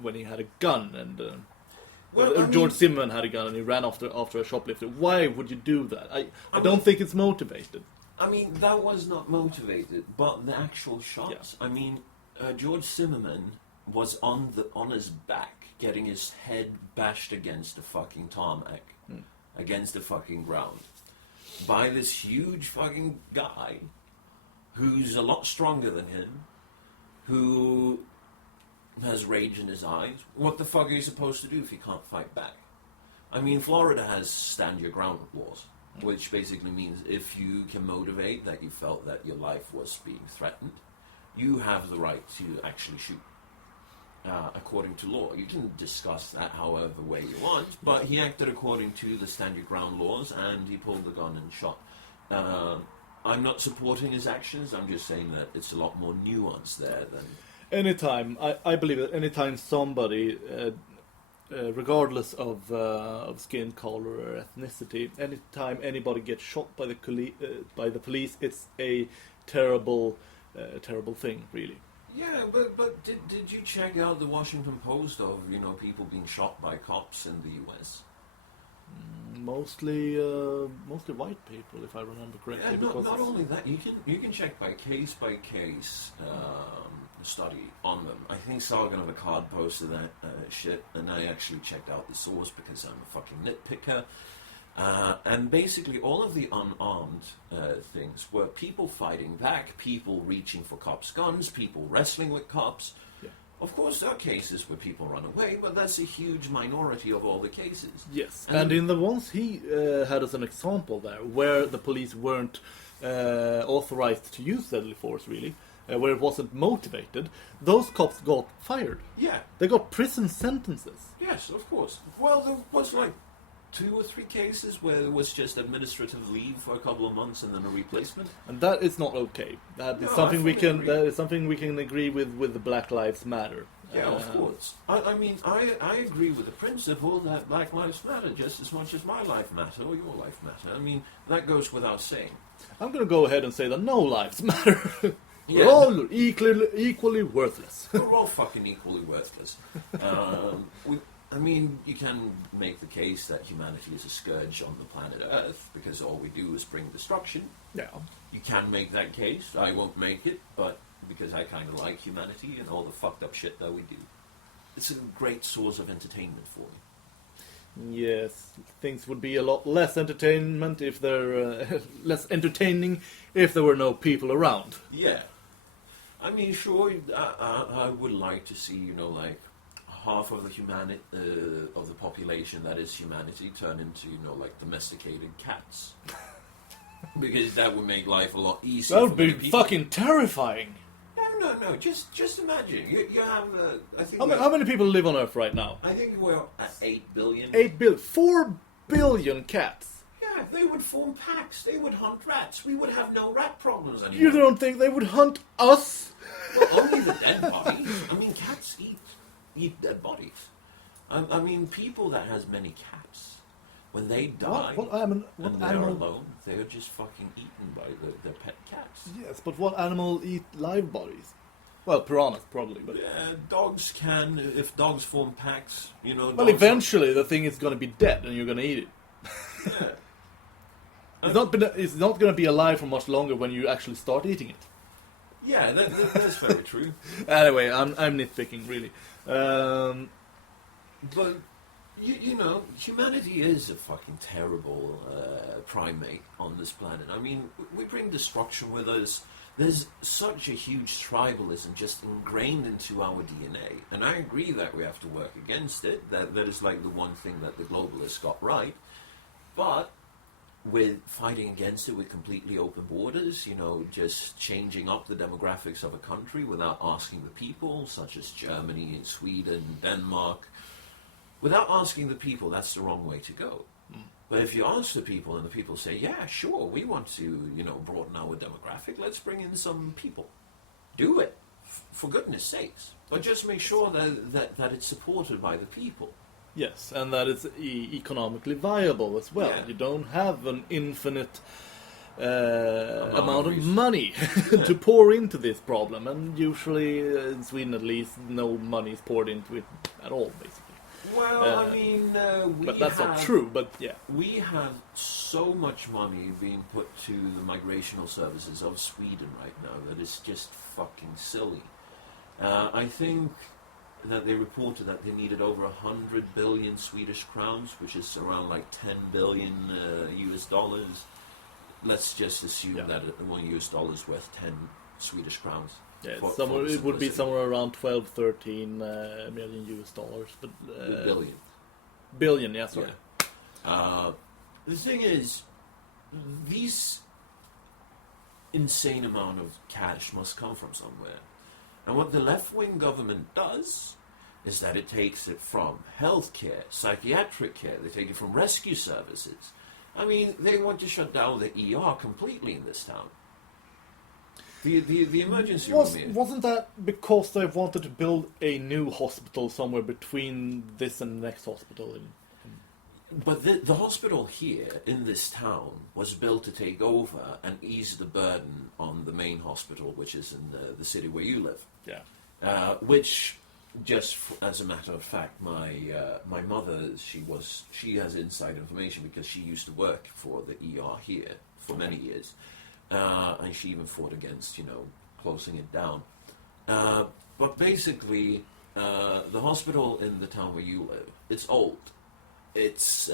when he had a gun, and George Zimmerman had a gun and he ran after a shoplifter. Why would you do that? I don't think it's motivated. I mean, that was not motivated, but the actual shots. Yeah. I mean, George Zimmerman was on his back, getting his head bashed against the fucking tarmac, against the fucking ground, by this huge fucking guy who's a lot stronger than him, who has rage in his eyes. What the fuck are you supposed to do if you can't fight back? I mean, Florida has stand your ground laws, which basically means if you can motivate that you felt that your life was being threatened, you have the right to actually shoot. According to law. You can discuss that however way you want, but he acted according to the stand your ground laws, and he pulled the gun and shot. I'm not supporting his actions, I'm just saying that it's a lot more nuanced there than... Anytime, I believe that anytime somebody, regardless of skin color or ethnicity, anytime anybody gets shot by the police, it's a terrible thing, really. Yeah, but did you check out the Washington Post of people being shot by cops in the U.S.? Mostly white people, if I remember correctly. Yeah, not only that, you can check by case study on them. I think Sargon of Akkad posted that shit, and I actually checked out the source because I'm a fucking nitpicker. And basically all of the unarmed things were people fighting back, people reaching for cops' guns, people wrestling with cops. Yeah. Of course there are cases where people run away, but that's a huge minority of all the cases. Yes, and in the ones he had as an example there, where the police weren't authorized to use deadly force, really, where it wasn't motivated, those cops got fired. Yeah. They got prison sentences. Yes, of course. Well, there was like 2 or 3 cases where it was just administrative leave for a couple of months and then a replacement. And that is not okay. That is something we can. That is something we can agree with the Black Lives Matter. Yeah, of course. I mean, I agree with the principle that Black Lives Matter just as much as my life matter or your life matter. I mean, that goes without saying. I'm going to go ahead and say that no lives matter. Yeah. We're all equally worthless. We're all fucking equally worthless. I mean, you can make the case that humanity is a scourge on the planet Earth because all we do is bring destruction. Yeah. You can make that case. I won't make it, but because I kind of like humanity and all the fucked up shit that we do. It's a great source of entertainment for me. Yes, things would be a lot less entertainment if they're less entertaining if there were no people around. Yeah. I mean, sure, I would like to see, like, half of the of the population that is humanity turn into, like, domesticated cats. Because that would make life a lot easier. That would be fucking terrifying. No. Just imagine. You have, I think... How many people live on Earth right now? I think we're at 8 billion. 8 billion. 4 billion cats. Yeah, they would form packs. They would hunt rats. We would have no rat problems anymore. You don't think they would hunt us? Well, only the dead bodies. I mean, cats eat dead bodies. I mean, people that has many cats, when they die and they're alone, they're just fucking eaten by their pet cats. Yes, but what animal eat live bodies? Well, piranhas probably, but... Yeah, dogs can, if dogs form packs, Well, eventually the thing is going to be dead and you're going to eat it. Yeah. It's not going to be alive for much longer when you actually start eating it. Yeah, that's very true. Anyway, I'm nitpicking, really. But, humanity is a fucking terrible primate on this planet. I mean, we bring destruction with us. there's such a huge tribalism just ingrained into our DNA, and I agree that we have to work against it. That is like the one thing that the globalists got right, but with fighting against it with completely open borders, just changing up the demographics of a country without asking the people, such as Germany and Sweden, Denmark, without asking the people, that's the wrong way to go. But if you ask the people and the people say, yeah, sure, we want to, broaden our demographic, let's bring in some people. Do it, for goodness sakes. But just make sure that it's supported by the people. Yes, and that it's economically viable as well. Yeah. You don't have an infinite amount of reason. money to pour into this problem. And usually, in Sweden at least, no money is poured into it at all, basically. Well, But that's not true, but yeah. We have so much money being put to the migrational services of Sweden right now that it's just fucking silly. I think that they reported that they needed over 100 billion Swedish crowns, which is around like 10 billion US dollars. Let's just assume that $1 US is worth 10 Swedish crowns. Yeah, it would be somewhere around 12, 13 million US dollars. But, billion. Billion, yeah, sorry. Yeah. The thing is, these insane amount of cash must come from somewhere. And what the left-wing government does is that it takes it from healthcare, psychiatric care, they take it from rescue services. I mean, they want to shut down the ER completely in this town. The emergency room here. Wasn't that because they wanted to build a new hospital somewhere between this and the next hospital? But the hospital here in this town was built to take over and ease the burden on the main hospital, which is in the city where you live. Yeah. Which, just as a matter of fact, my mother, she has inside information because she used to work for the ER here for many years. And she even fought against, closing it down. But basically, the hospital in the town where you live, it's old. It's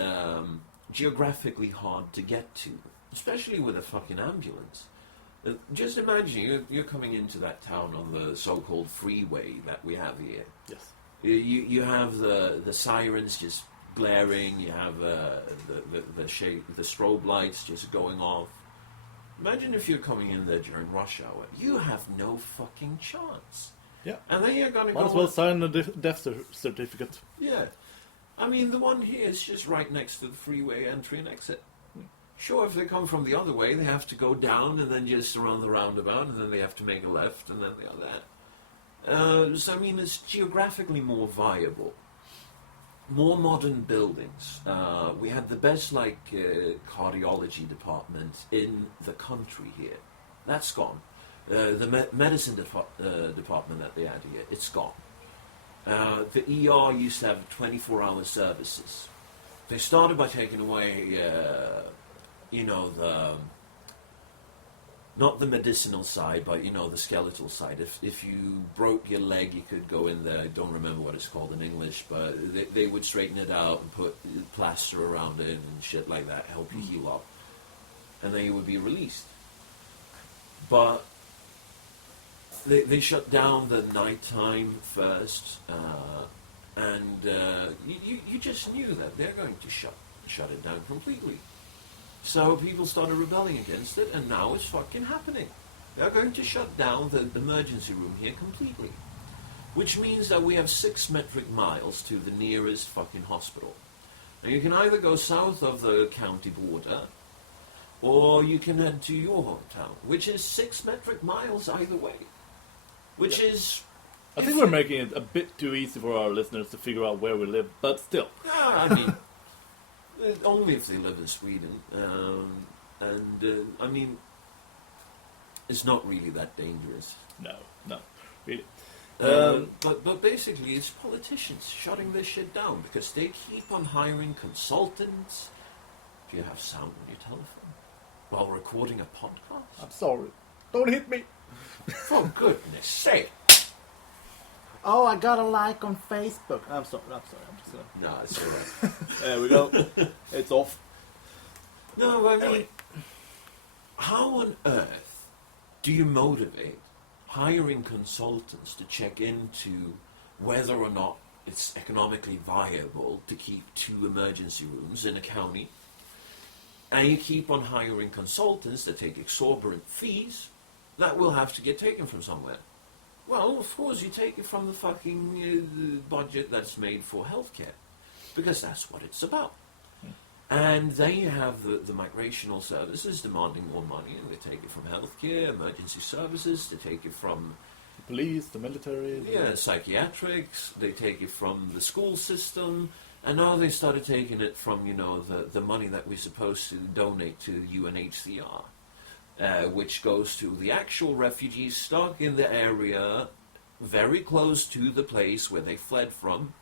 geographically hard to get to, especially with a fucking ambulance. Just imagine, you're coming into that town on the so-called freeway that we have here. Yes. You have the sirens just blaring, you have the strobe lights just going off. Imagine if you're coming in there during rush hour. You have no fucking chance. Yeah. And then you're going to go... Might as well sign a death certificate. Yeah. I mean, the one here is just right next to the freeway entry and exit. Sure, if they come from the other way, they have to go down and then just around the roundabout, and then they have to make a left, and then they are there. So, I mean, it's geographically more viable. More modern buildings. We had the best, cardiology department in the country here. That's gone. The medicine department that they had here, it's gone. The ER used to have 24-hour services. They started by taking away, not the medicinal side, but, the skeletal side. If you broke your leg, you could go in there. I don't remember what it's called in English, but they would straighten it out and put plaster around it and shit like that, help you heal up. And then you would be released. But they shut down the nighttime first, and you just knew that they're going to shut it down completely. So people started rebelling against it, and now it's fucking happening. They're going to shut down the emergency room here completely. Which means that we have 6 metric miles to the nearest fucking hospital. Now you can either go south of the county border, or you can head to your hometown, which is 6 metric miles either way. Which is... I think we're making it a bit too easy for our listeners to figure out where we live, but still. Yeah, I mean... only if they live in Sweden. I mean, it's not really that dangerous. No, really. But basically, it's politicians shutting this shit down because they keep on hiring consultants. Do you have sound on your telephone while recording a podcast? I'm sorry. Don't hit me. For goodness sake. Oh, I got a like on Facebook. I'm sorry. I'm just gonna... No, it's all right. There we go. It's off. No, I mean, how on earth do you motivate hiring consultants to check into whether or not it's economically viable to keep 2 emergency rooms in a county, and you keep on hiring consultants that take exorbitant fees that will have to get taken from somewhere? Well, of course, you take it from the fucking budget that's made for healthcare, because that's what it's about. And then you have the migrational services demanding more money, and they take it from healthcare, emergency services, they take it from The police, the military. psychiatrics, they take it from the school system, and now they started taking it from, the money that we're supposed to donate to UNHCR, which goes to the actual refugees stuck in the area very close to the place where they fled from,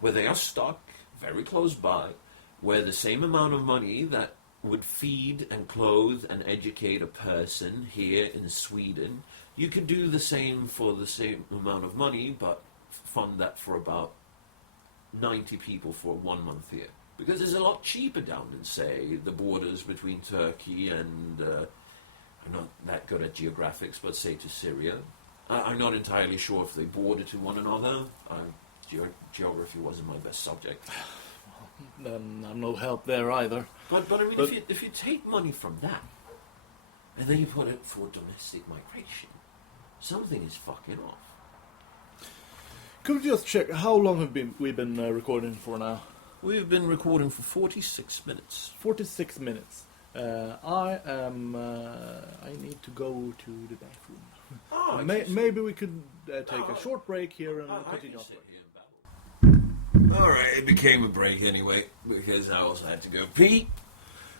where they are stuck very close by, where the same amount of money that would feed and clothe and educate a person here in Sweden, you could do the same for the same amount of money, but fund that for about 90 people for 1 month here. Because it's a lot cheaper down in, say, the borders between Turkey and, I'm not that good at geographics, but say to Syria. I'm not entirely sure if they border to one another. Geography wasn't my best subject. Then I'm no help there either. But I mean, if you take money from that, and then you put it for domestic migration, something is fucking off. Could we just check how long have we been recording for now? We've been recording for 46 minutes. 46 minutes. I need to go to the bathroom. Oh, Maybe we could take a short break here and continue on. Alright, it became a break anyway, because I also had to go pee.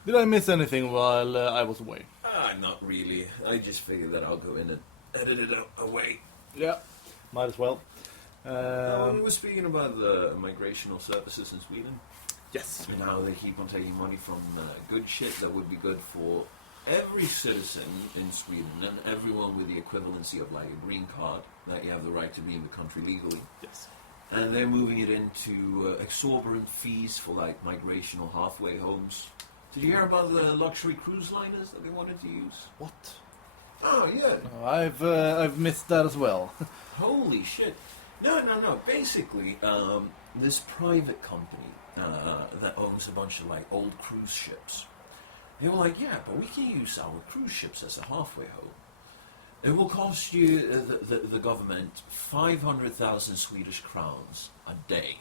Did I miss anything while I was away? Not really. I just figured that I'll go in and edit it away. Yeah, might as well. We were speaking about the migrational services in Sweden. Yes. And how they keep on taking money from good shit that would be good for every citizen in Sweden and everyone with the equivalency of like a green card, that you have the right to be in the country legally. Yes. And they're moving it into exorbitant fees for like migrational halfway homes. Did you hear about the luxury cruise liners that they wanted to use? What? Oh yeah. No, I've missed that as well. Holy shit. No. Basically, this private company that owns a bunch of like old cruise ships, they were like, yeah, but we can use our cruise ships as a halfway home. It will cost you, the government, 500,000 Swedish crowns a day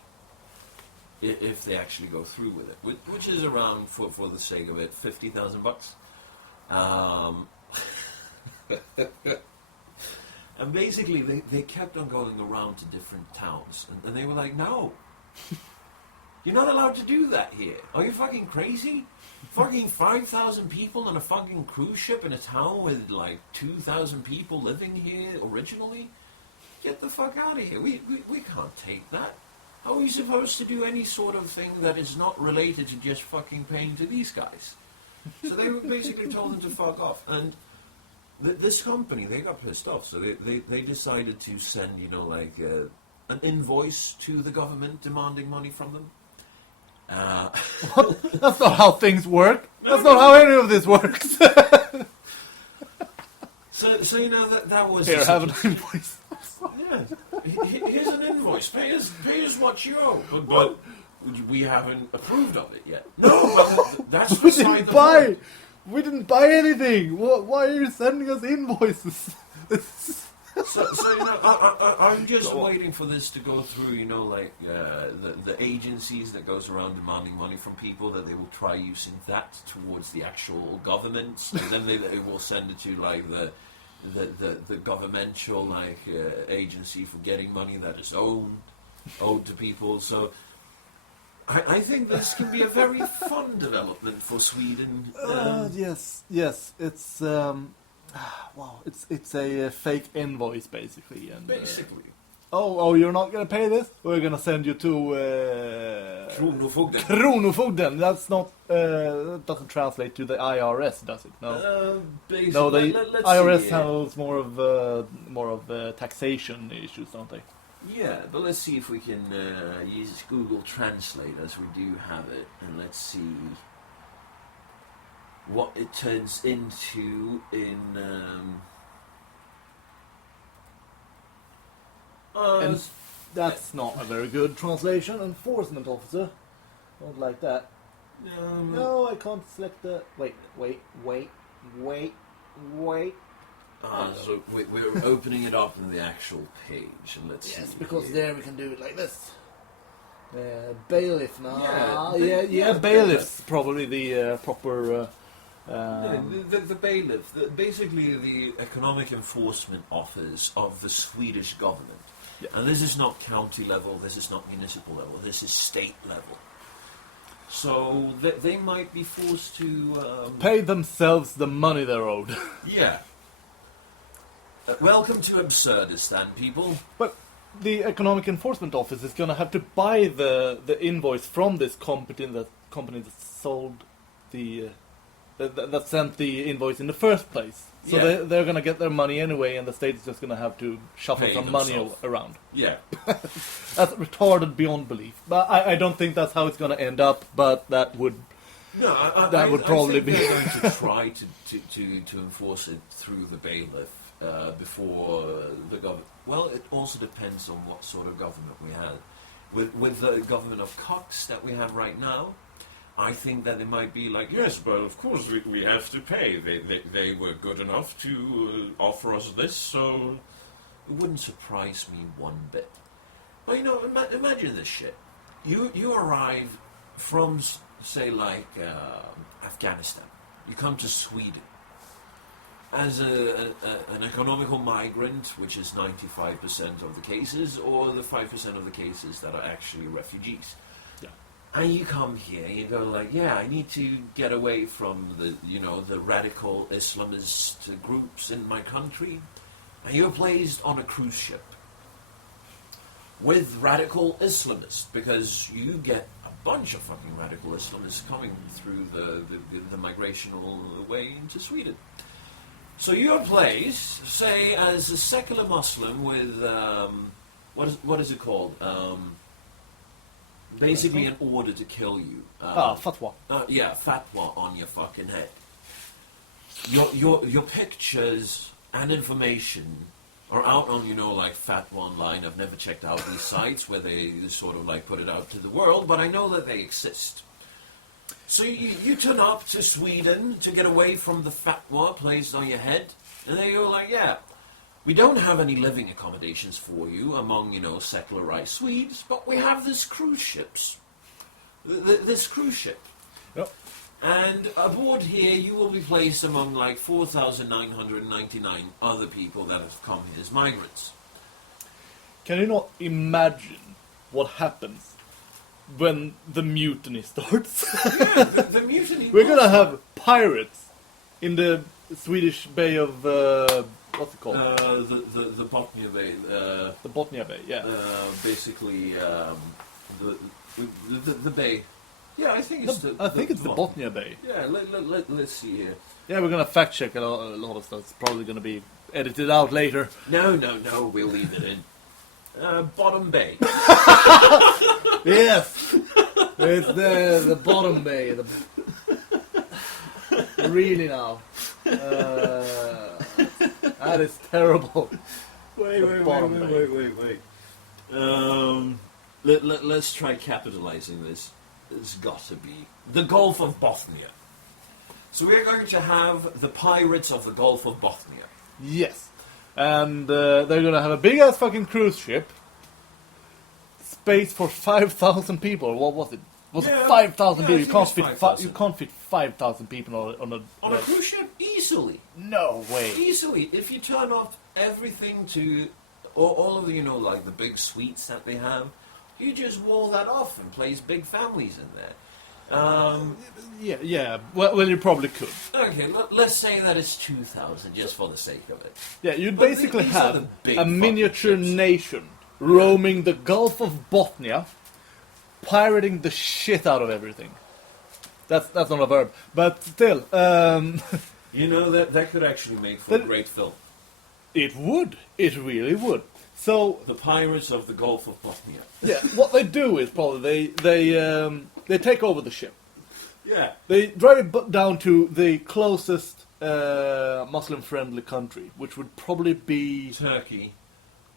if they actually go through with it, which is around, for the sake of it, 50,000 bucks. And basically, they kept on going around to different towns, and they were like, no, you're not allowed to do that here. Are you fucking crazy? Fucking 5,000 people on a fucking cruise ship in a town with like 2,000 people living here originally? Get the fuck out of here. We can't take that. How are we supposed to do any sort of thing that is not related to just fucking paying to these guys? So they basically told them to fuck off. And this company, they got pissed off. So they decided to send, an invoice to the government demanding money from them. What? That's not how things work. That's not how any of this works. So that was... Here, have an invoice. Yeah. Here's an invoice. Pay us what you owe. But we haven't approved of it yet. No, but that's We beside didn't the buy. point. We didn't buy anything. Why are you sending us invoices? So I'm just waiting for this to go through, the agencies that goes around demanding money from people, that they will try using that towards the actual governments, and then they will send it to the governmental agency for getting money that is owed to people. So I think this can be a very fun development for Sweden. Yes. It's wow. It's a fake invoice basically, and Basically. Oh, you're not gonna pay this? We're gonna send you to Kronofogden. Kronofogden. That's not doesn't translate to the IRS, does it? No. Basically, No, the let's IRS see. handles more of taxation issues, don't they? Yeah, but let's see if we can use Google Translate, as we do have it, and let's see what it turns into in And that's not a very good translation. Enforcement officer. Don't like that. No, I can't select the... Wait. So we're opening it up in the actual page, and let's see. Yes, because there we can do it like this. Bailiff now. Yeah, bailiff's probably the proper... the bailiff, basically the economic enforcement office of the Swedish government. Yeah. And this is not county level, this is not municipal level, this is state level. So they might be forced to... pay themselves the money they're owed. Yeah. Welcome to Absurdistan, people. But the Economic Enforcement Office is going to have to buy the invoice from this company that sold the... that sent the invoice in the first place. So Yeah. they're going to get their money anyway, and the state is just going to have to shuffle Pay some money themselves. around. Yeah. That's retarded beyond belief. But I don't think that's how it's going to end up, but that would... No, That would probably I think be- they're going to try to enforce it through the bailiff before the government. Well, it also depends on what sort of government we have. With the government of Cox that we have right now, I think that it might be like, yes, but of course we have to pay. They were good enough to offer us this, so it wouldn't surprise me one bit. But you know, imagine this shit. You arrive from, say, like Afghanistan. You come to Sweden as an economical migrant, which is 95% of the cases, or the 5% of the cases that are actually refugees. Yeah. And you come here, you go like, yeah, I need to get away from the radical Islamist groups in my country. And you're placed on a cruise ship with radical Islamists, because you get a bunch of fucking radical Islamists coming through the migrational way into Sweden. So you're placed, say, as a secular Muslim with, what is it called? Basically an order to kill you. fatwa. Yeah, fatwa on your fucking head. Your pictures and information are out on, like fatwa online. I've never checked out these sites where they sort of like put it out to the world, but I know that they exist. So you turn up to Sweden to get away from the fatwa placed on your head, and then you're like, yeah, we don't have any living accommodations for you among, secularized Swedes, but we have this cruise ships. This cruise ship. Yep. And aboard here, you will be placed among like 4,999 other people that have come here as migrants. Can you not imagine what happens when the mutiny starts? Yeah, the mutiny. We're gonna have pirates in the Swedish Bay of what's it called? The Botnia Bay. The Botnia Bay, yeah. Basically, the bay. Yeah, I think it's the Botnia Bay. Yeah, let's see here. Yeah, we're gonna fact check a lot of stuff. It's probably gonna be edited out later. No, we'll leave it in. Bottom Bay. Yes, it's the Bottom Bay. Really now, that is terrible. Wait. Let's try capitalizing this. It's got to be the Gulf of Bothnia. So we're going to have the pirates of the Gulf of Bothnia. Yes, and they're gonna have a big ass fucking cruise ship. Space for 5,000 people. What was it? Was it 5,000 people? You can't fit 5,000 people on a cruise ship easily. No way. Easily, if you turn off everything to all of the like the big suites that they have, you just wall that off and place big families in there. Yeah. Well, you probably could. Okay, let's say that it's 2,000 just for the sake of it. Yeah, you'd But basically these are have the big a miniature fucking ships. nation roaming the Gulf of Bothnia, pirating the shit out of everything. That's not a verb, but still, that could actually make for a great film. it would. It really would. So The Pirates of the Gulf of Bothnia. yeah, what they do is probably they take over the ship. Yeah. They drive it down to the closest Muslim-friendly country, which would probably be Turkey.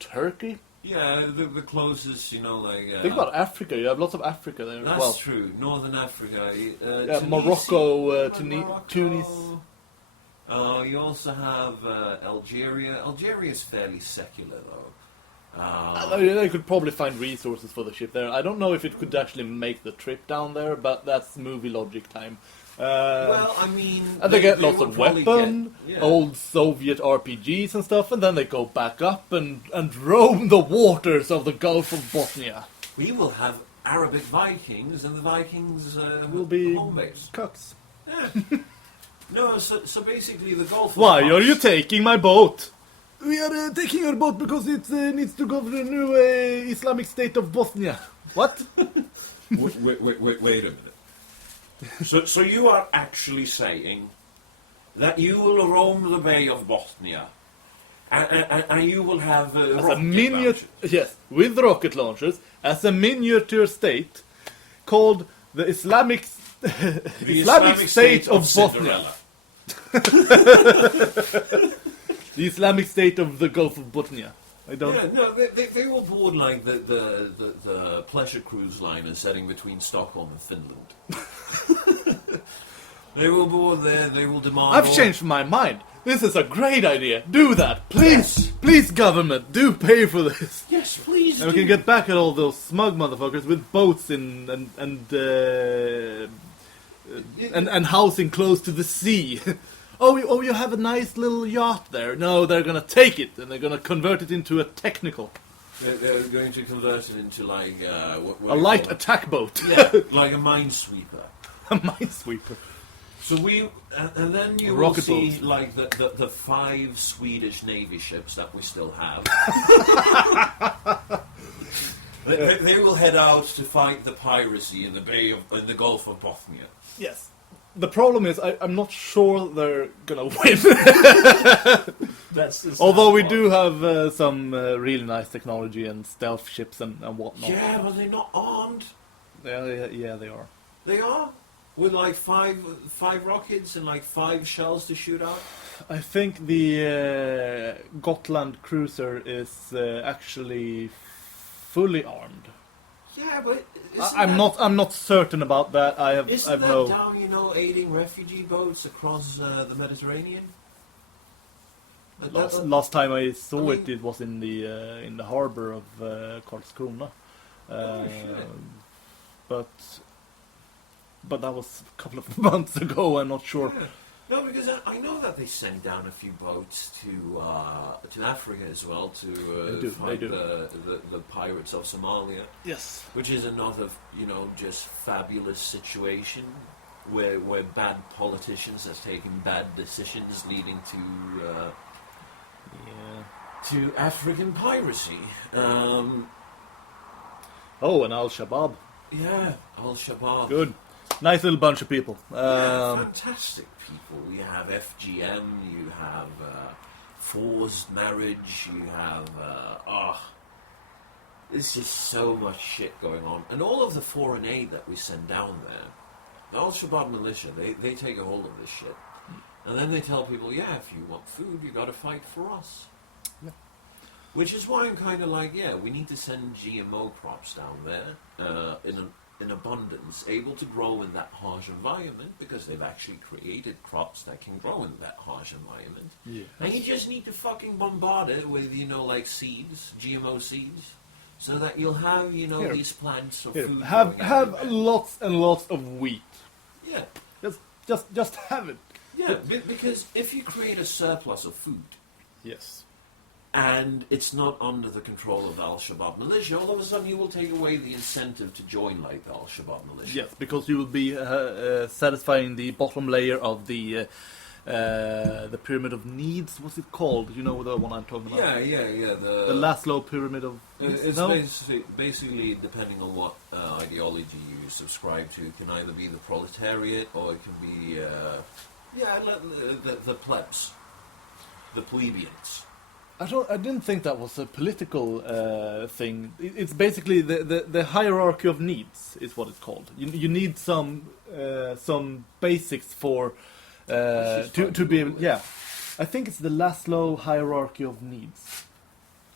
Turkey. Yeah, the closest, like... Think about Africa. You have lots of Africa there as That's well. true. Northern Africa. Yeah, Morocco, Tunis. You also have Algeria. Algeria is fairly secular, though. They could probably find resources for the ship there. I don't know if it could actually make the trip down there, but that's movie logic time. Well, I mean... And they get lots would of probably weapon, old Soviet RPGs and stuff, and then they go back up and roam the waters of the Gulf of Bosnia. We will have Arabic Vikings, and the Vikings Will be home base. cucks. Yeah. No, so basically the Gulf of Why are you Bosnia- taking my boat? We are taking your boat because it needs to go for the new Islamic State of Bosnia. What? Wait a minute. So you are actually saying that you will roam the Bay of Bosnia, and you will have As a rocket miniature, launchers? yes, with rocket launchers, as a miniature state called the Islamic Islamic State of Bosnia. The Islamic State of the Gulf of Bosnia. I don't. Yeah, no, they will board like the pleasure cruise liner setting between Stockholm and Finland. They will board there. They will demand. I've changed my mind. This is a great idea. Do that, please, Yes. please, government, do pay for this. Yes, please. And we can get back at all those smug motherfuckers with boats and housing close to the sea. Oh, you have a nice little yacht there. No, they're gonna take it and they're gonna convert it into a technical, They're going to convert it into like what a do you light call it? attack boat, Yeah, like a minesweeper. a minesweeper. So and then you will Rocket see boats. like the 5 Swedish Navy ships that we still have. They will head out to fight the piracy in the Gulf of Bosnia. Yes. The problem is, I'm not sure they're gonna win. That's Although we do have some really nice technology and stealth ships and whatnot. Yeah, but they're not armed. Yeah, they are. They are with like five rockets and like 5 shells to shoot out. I think the Gotland cruiser is actually fully armed. Yeah, but I'm not certain about that. Isn't I've that no. down, aiding refugee boats across the Mediterranean? Last time I saw I it, mean- it was in the harbor of Karlskrona. Shit. But that was a couple of months ago. I'm not sure. Yeah. No, because I know that they sent down a few boats to Africa as well to They fight do. the pirates of Somalia, Yes. which is another just fabulous situation where bad politicians have taken bad decisions leading Yeah. to African piracy. Oh, and Al Shabaab. Yeah, Al Shabaab. Good. Nice little bunch of people. Yeah, fantastic people. You have FGM, you have forced marriage, you have there's just so much shit going on, and all of the foreign aid that we send down there, the Al Shabaab militia, they take a hold of this shit, and then they tell people, yeah, if you want food, you got to fight for us. Yeah. Which is why I'm kind of like, yeah, we need to send GMO crops down there in abundance, able to grow in that harsh environment, because they've actually created crops that can grow in that harsh environment. Yeah. And you just need to fucking bombard it with, like seeds, GMO seeds, so that you'll have, Here. these plants of Here, food. have growing have everywhere. lots and lots of wheat. Yeah, Just have it. yeah, because if you create a surplus of food, Yes. and it's not under the control of the Al-Shabaab militia, all of a sudden you will take away the incentive to join like the Al-Shabaab militia. Yes, because you will be satisfying the bottom layer of the pyramid of needs. What's it called? You know the one I'm talking about. Yeah. The Laszlo pyramid of. It's no? basically depending on what ideology you subscribe to. It can either be the proletariat or it can be the plebs, the plebeians. I didn't think that was a political thing. It's basically the hierarchy of needs is what it's called. You need some basics for to be able. Yeah, I think it's the Laszlo hierarchy of needs.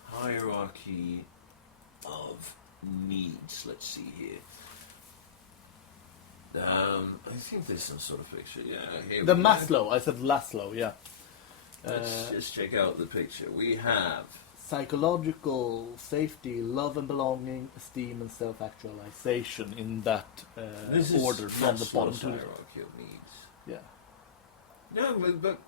Hierarchy of needs. Let's see here. I think there's some sort of picture. Yeah, here The we go. Maslow. I said Laszlo. Yeah. Let's just check out the picture. We have Psychological safety, love and belonging, esteem and self-actualization in that this is order from the bottom Maslow's to the hierarchy of needs. yeah. No, but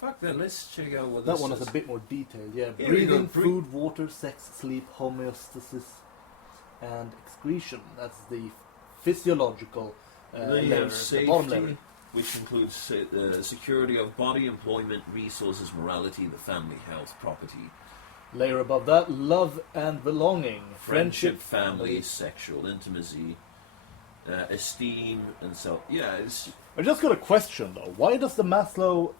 fuck that. Let's check out what That this one is. has a bit more detail. Yeah, Here we go. breathing, food, water, sex, sleep, homeostasis, and excretion. That's the physiological They layer, have the safety, bottom layer. which includes security of body, employment, resources, morality, the family, health, property, Layer above that, love and belonging, friendship, family, sexual intimacy, esteem, and so yeah. It's I just got a question though. Why does the Maslow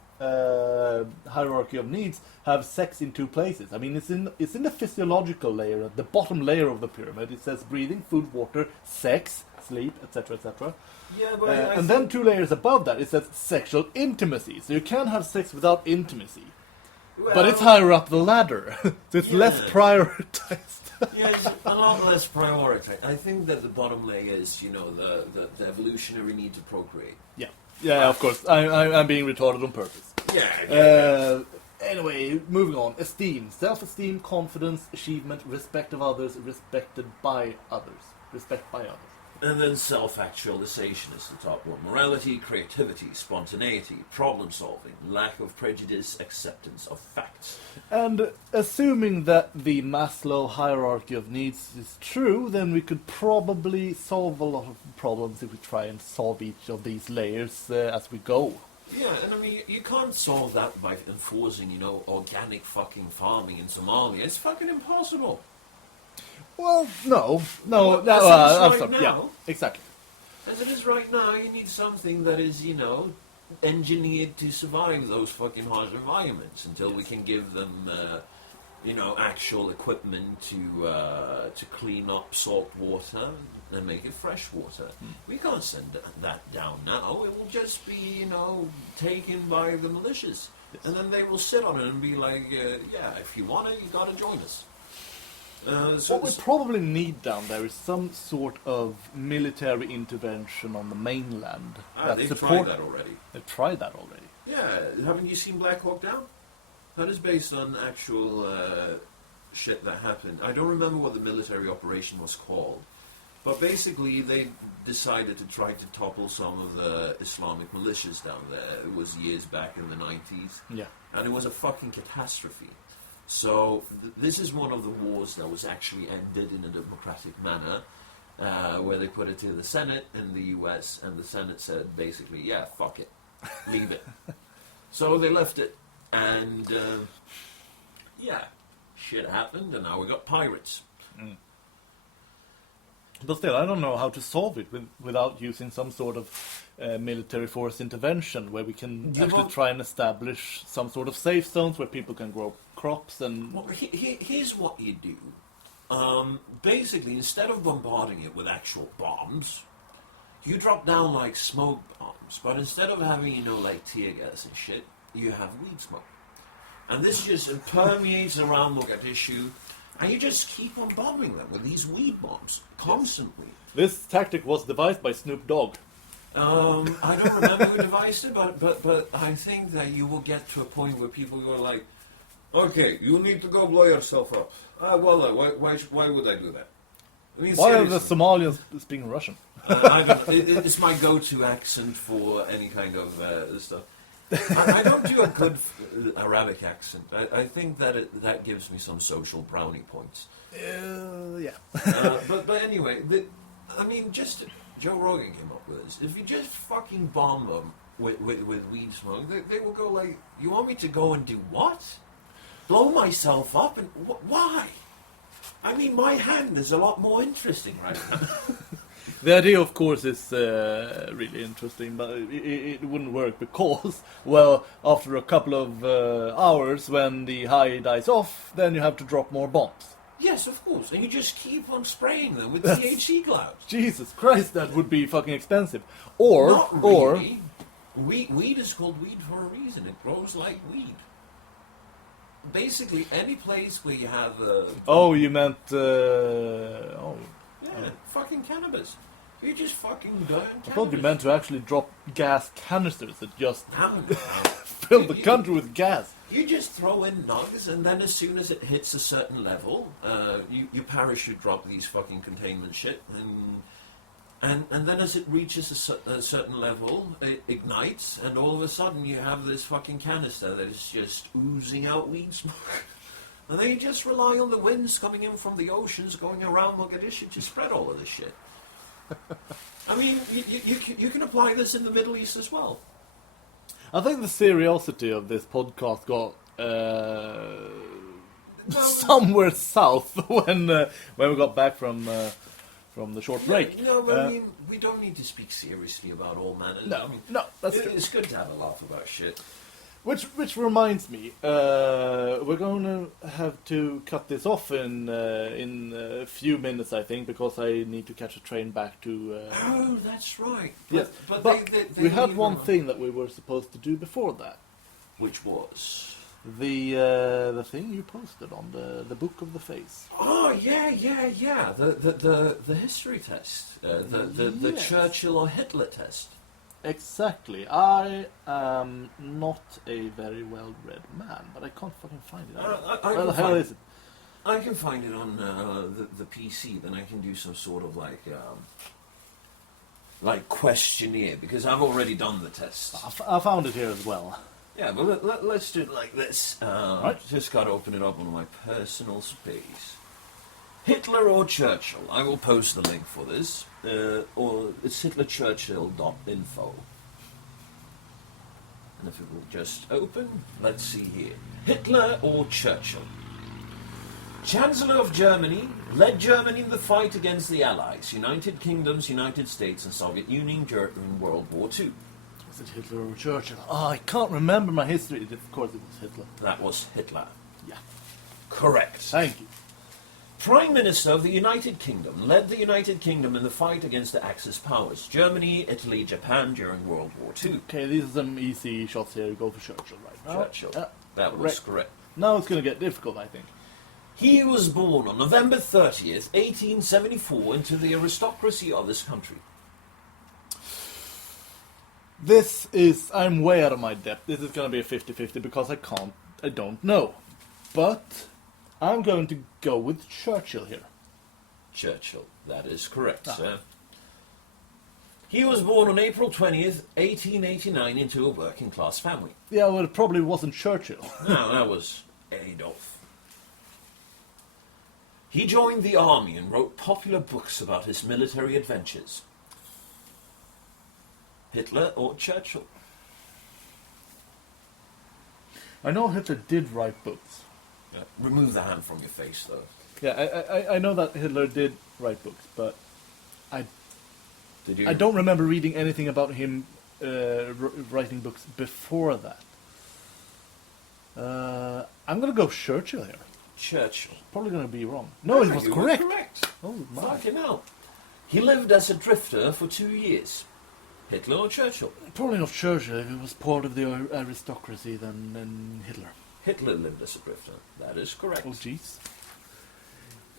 hierarchy of needs have sex in two places? I mean, it's in the physiological layer, at the bottom layer of the pyramid. It says breathing, food, water, sex, sleep, etc., etc. yeah, but And then two layers above that, it says sexual intimacy. So you can't have sex without intimacy. But it's higher up the ladder, so it's less Yeah. prioritized. Yeah, it's a lot less prioritized. I think that the bottom layer is, the evolutionary need to procreate. Yeah, of course. I'm being retarded on purpose. Yeah. Anyway, moving on. Esteem, self-esteem, confidence, achievement, respect of others, respect by others. And then self-actualization is the top one. Morality, creativity, spontaneity, problem-solving, lack of prejudice, acceptance of facts. And assuming that the Maslow hierarchy of needs is true, then we could probably solve a lot of problems if we try and solve each of these layers as we go. Yeah, and I mean, you can't solve that by enforcing, organic fucking farming in Somalia. It's fucking impossible. Well, no, Well, as it is right yeah, now. exactly. As it is right now, you need something that is, engineered to survive those fucking harsh environments until we can give them, actual equipment to clean up salt water and make it fresh water. We can't send that down now. It will just be, taken by the militias. Yes. And then they will sit on it and be like, yeah, if you want it, you gotta join us. What we probably need down there is some sort of military intervention on the mainland. They've tried that already. They've tried that already. Yeah, haven't you seen Black Hawk Down? That is based on actual shit that happened. I don't remember what the military operation was called, but basically they decided to try to topple some of the Islamic militias down there. It was years back in the 90s, Yeah. and it was a fucking catastrophe. So this is one of the wars that was actually ended in a democratic manner, where they put it to the Senate in the US, and the Senate said basically, yeah, fuck it, leave it. So they left it, and yeah, shit happened, and now we got pirates. But still, I don't know how to solve it without using some sort of military force intervention where we can actually try and establish some sort of safe zones where people can grow crops and... Well, here's what you do. Basically, instead of bombarding it with actual bombs, you drop down like smoke bombs. But instead of having, like tear gas and shit, you have weed smoke. And this just permeates around Mogadishu, and you just keep on bombing them with these weed bombs constantly. This tactic was devised by Snoop Dogg. I don't remember who devised it, but I think that you will get to a point where people go like, okay, you need to go blow yourself up. Why would I do that? I mean, Why are the seriously. Somalians speaking Russian? I don't know. It's my go-to accent for any kind of stuff. I don't do a good Arabic accent. I think that that gives me some social brownie points. Yeah. But anyway, just Joe Rogan came up with this. If you just fucking bomb them with weed smoke, they will go like, you want me to go and do what? Blow myself up? And why? I mean, my hand is a lot more interesting right now. The idea, of course, is really interesting, but it wouldn't work because, well, after a couple of hours, when the high dies off, then you have to drop more bombs. Yes, of course. And you just keep on spraying them with THC clouds. Jesus Christ, that would be fucking expensive. Or, Not really. Weed is called weed for a reason. It grows like weed. basically any place where you have Oh, you meant... fucking cannabis. You just fucking burn cannabis. I thought you meant to actually drop gas canisters that just No. fill the country with gas. You just throw in nugs, and then as soon as it hits a certain level, you parachute drop these fucking containment shit, and then as it reaches a certain level, it ignites, and all of a sudden you have this fucking canister that is just oozing out weed smoke. And they just rely on the winds coming in from the oceans, going around Mogadishu to spread all of this shit. I mean, you can apply this in the Middle East as well. I think the seriosity of this podcast got somewhere south when we got back from the short break. No, but I mean, we don't need to speak seriously about all manners. No, I mean, no, that's true. It's good to have a laugh about shit. Which reminds me, we're going to have to cut this off in a few minutes, I think, because I need to catch a train back to... Oh, that's right. Yes, but we had one thing that we were supposed to do before that. Which was? The thing you posted on the Book of the Face. Oh, yeah. The history test. The Yes. Churchill or Hitler test. Exactly. I am not a very well-read man, but I can't fucking find it. Where the hell is it? I can find it on the PC. Then I can do some sort of like questionnaire, because I've already done the test. I found it here as well. Yeah, but let's do it like this. Right. Just got to open it up on my personal space. Hitler or Churchill? I will post the link for this. Or it's hitlerchurchill.info. And if it will just open, let's see here. Hitler or Churchill? Chancellor of Germany, led Germany in the fight against the Allies, United Kingdoms, United States and Soviet Union during World War II. Was it Hitler or Churchill? Oh, I can't remember my history. Of course it was Hitler. That was Hitler. Yeah. Correct. Thank you. Prime Minister of the United Kingdom, led the United Kingdom in the fight against the Axis powers, Germany, Italy, Japan during World War II. Okay, these are some easy shots here. Go for Churchill right now. Churchill. That was correct. Now it's going to get difficult, I think. He was born on November 30th, 1874, into the aristocracy of this country. This is... I'm way out of my depth. This is going to be a 50-50 because I don't know. But I'm going to go with Churchill here. Churchill. That is correct, Ah. sir. He was born on April 20th, 1889, into a working-class family. Yeah, well, it probably wasn't Churchill. No, that was Adolf. He joined the army and wrote popular books about his military adventures. Hitler or Churchill? I know Hitler did write books. Remove the hand from your face, though. Yeah, I know that Hitler did write books, but Did you? I don't remember reading anything about him writing books before that. I'm going to go Churchill here. Churchill. Probably going to be wrong. No, it was You were correct. correct. Oh, my. Fucking hell. He lived as a drifter for 2 years. Hitler or Churchill? Probably not Churchill. If he was part of the aristocracy, then Hitler. Hitler lived as a drifter. That is correct. Oh, jeez.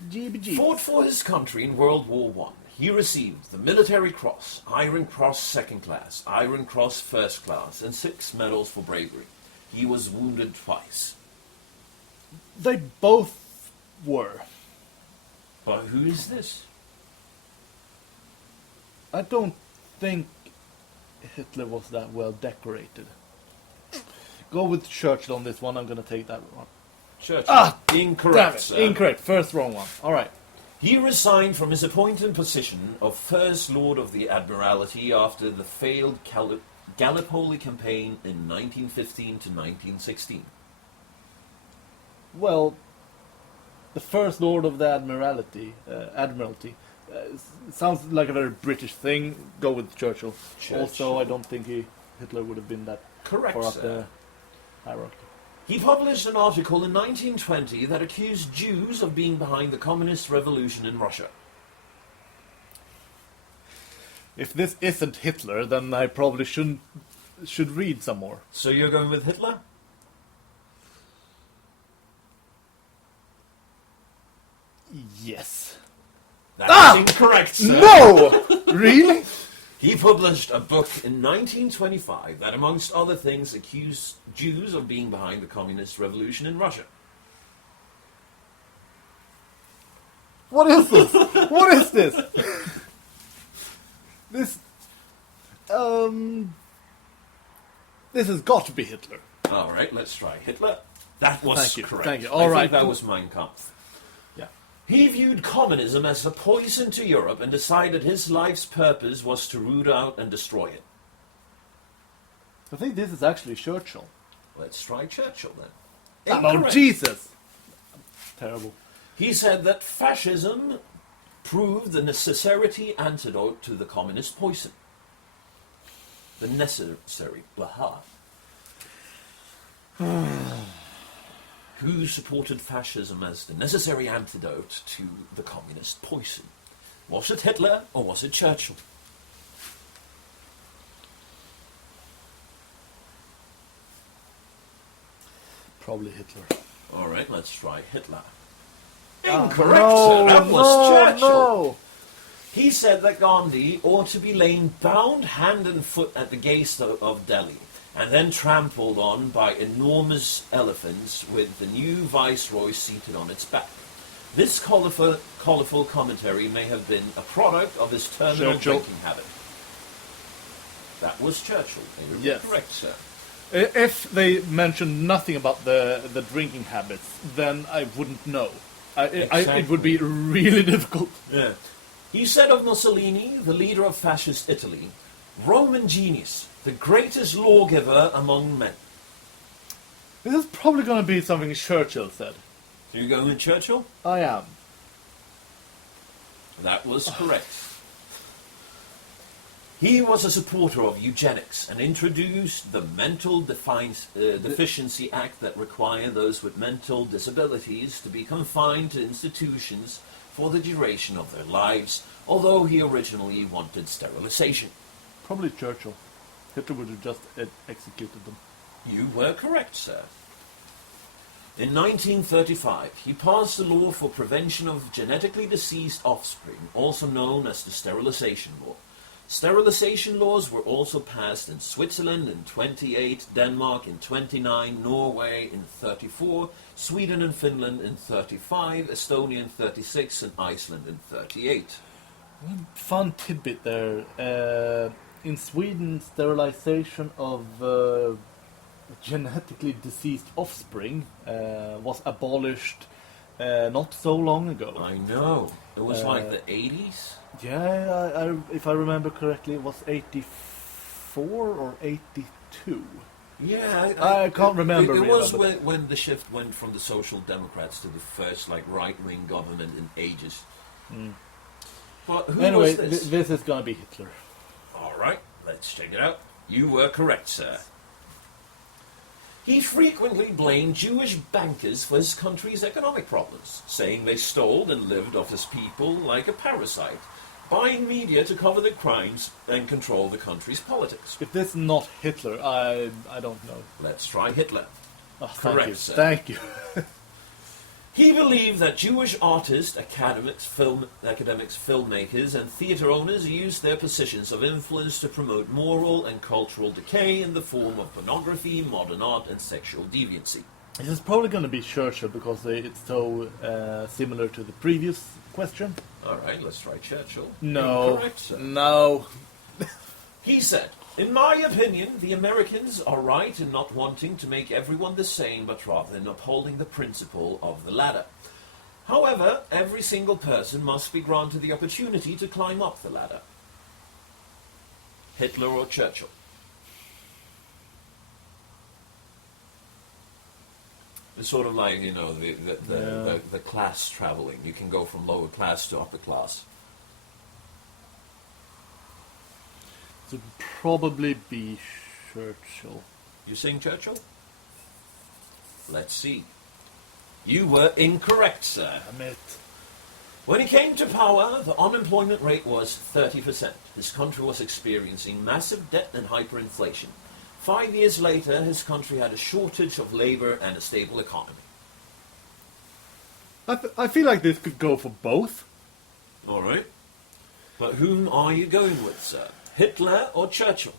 Jeez. Fought for his country in World War I. He received the Military Cross, Iron Cross Second Class, Iron Cross First Class, and 6 medals for bravery. He was wounded twice. They both were. But who is this? I don't think Hitler was that well decorated. Go with Churchill on this one. I'm going to take that one. Churchill. Ah, incorrect, Damn it. sir. Incorrect. First wrong one. All right. He resigned from his appointed position of First Lord of the Admiralty after the failed Gallipoli campaign in 1915 to 1916. Well, the First Lord of the Admiralty sounds like a very British thing. Go with Churchill. Also, I don't think Hitler would have been that Correct, far up sir. the hierarchy. He published an article in 1920 that accused Jews of being behind the communist revolution in Russia. If this isn't Hitler, then I probably should read some more. So you're going with Hitler? Yes. That's incorrect, sir. No! Really? He published a book in 1925 that, amongst other things, accused Jews of being behind the communist revolution in Russia. What is this? What is this? This has got to be Hitler. All right, let's try Hitler. That was correct. Thank you. I All think right. that was Mein Kampf. Yeah. He viewed communism as a poison to Europe and decided his life's purpose was to root out and destroy it. I think this is actually Churchill. Let's try Churchill then. Oh, Incorrect. Jesus! Terrible. He said that fascism proved the necessary antidote to the communist poison. The necessary. Blaha. Who supported fascism as the necessary antidote to the communist poison? Was it Hitler or was it Churchill? Probably Hitler. All right, let's try Hitler. Ah, Incorrect, no, sir. That was Churchill. No. He said that Gandhi ought to be laid bound hand and foot at the gates of Delhi and then trampled on by enormous elephants with the new viceroy seated on its back. This colourful commentary may have been a product of his terminal Churchill. drinking habit. That was Churchill. Yes. Correct, sir. If they mentioned nothing about the drinking habits, then I wouldn't know. It would be really difficult. Yeah. He said of Mussolini, the leader of fascist Italy, Roman genius, the greatest lawgiver among men. This is probably going to be something Churchill said. So you going with Churchill? I am. That was correct. He was a supporter of eugenics and introduced the Mental Deficiency Act that required those with mental disabilities to be confined to institutions for the duration of their lives, although he originally wanted sterilization. Probably Churchill. Hitler would have just executed them. You were correct, sir. In 1935, he passed a law for prevention of genetically deceased offspring, also known as the sterilization law. Sterilization laws were also passed in Switzerland in 28, Denmark in 29, Norway in 34, Sweden and Finland in 35, Estonia in 36, and Iceland in 38. Fun tidbit there. In Sweden, sterilization of genetically deceased offspring was abolished not so long ago. I know. It was like the 80s? Yeah, if I remember correctly, it was 84 or 82. Yeah, I can't remember. It really, was but when the shift went from the Social Democrats to the first right-wing government in ages. But who anyway, was this? This is gonna be Hitler. All right, let's check it out. You were correct, sir. He frequently blamed Jewish bankers for his country's economic problems, saying they stole and lived off his people like a parasite, buying media to cover their crimes and control the country's politics. If this is not Hitler, I don't know. Let's try Hitler. Oh, Correct, sir. Thank you. He believed that Jewish artists, academics, filmmakers, and theatre owners used their positions of influence to promote moral and cultural decay in the form of pornography, modern art, and sexual deviancy. This is probably going to be Churchill because it's so similar to the previous question. All right, let's try Churchill. No. Correct, sir. No. He said, "In my opinion, the Americans are right in not wanting to make everyone the same, but rather in upholding the principle of the ladder. However, every single person must be granted the opportunity to climb up the ladder." Hitler or Churchill? It's sort of like, the class traveling. You can go from lower class to upper class. It would probably be Churchill. You saying Churchill? Let's see. You were incorrect, sir. Damn it. When he came to power, the unemployment rate was 30%. His country was experiencing massive debt and hyperinflation. 5 years later, his country had a shortage of labor and a stable economy. I feel like this could go for both. All right. But whom are you going with, sir? Hitler or Churchill?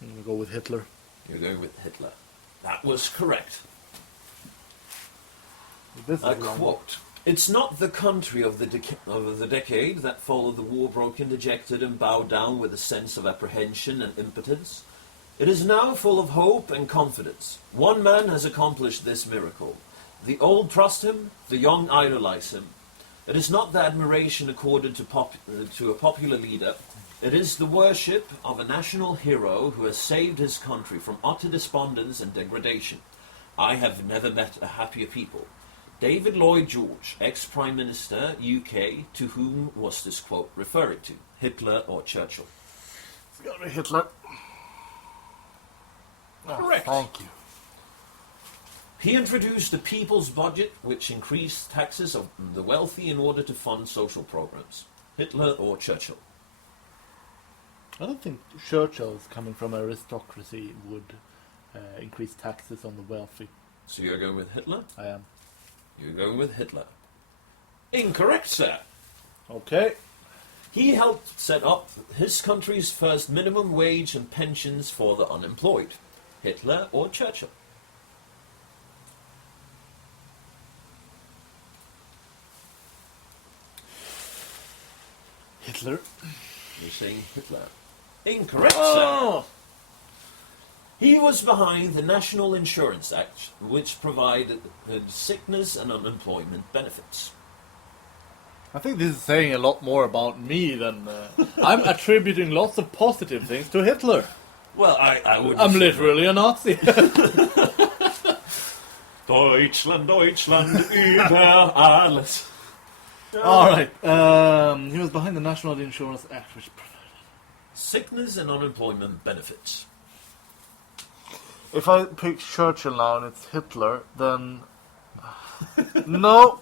I'm gonna go with Hitler. You're going with Hitler. That was correct. This is I wrong. quote, "It's not the country of the decade that followed the war broken, dejected and bowed down with a sense of apprehension and impotence. It is now full of hope and confidence. One man has accomplished this miracle. The old trust him, the young idolize him. It is not the admiration accorded to a popular leader. It is the worship of a national hero who has saved his country from utter despondence and degradation. I have never met a happier people." David Lloyd George, ex-Prime Minister, UK, to whom was this quote referring to? Hitler or Churchill? It's gotta be Hitler. Correct. Thank you. He introduced the People's Budget, which increased taxes of the wealthy in order to fund social programs. Hitler or Churchill? I don't think Churchill's coming from aristocracy would increase taxes on the wealthy. So you're going with Hitler? I am. You're going with Hitler. Incorrect, sir. Okay. He helped set up his country's first minimum wage and pensions for the unemployed. Hitler or Churchill? Hitler. You're saying Hitler. Incorrect, sir. Oh! He was behind the National Insurance Act, which provided sickness and unemployment benefits. I think this is saying a lot more about me than... I'm attributing lots of positive things to Hitler. Well, I would. I'm literally a Nazi. Deutschland, Deutschland, über alles. Alright, he was behind the National Insurance Act, which provided... Sickness and unemployment benefits. If I pick Churchill now and it's Hitler, then... No,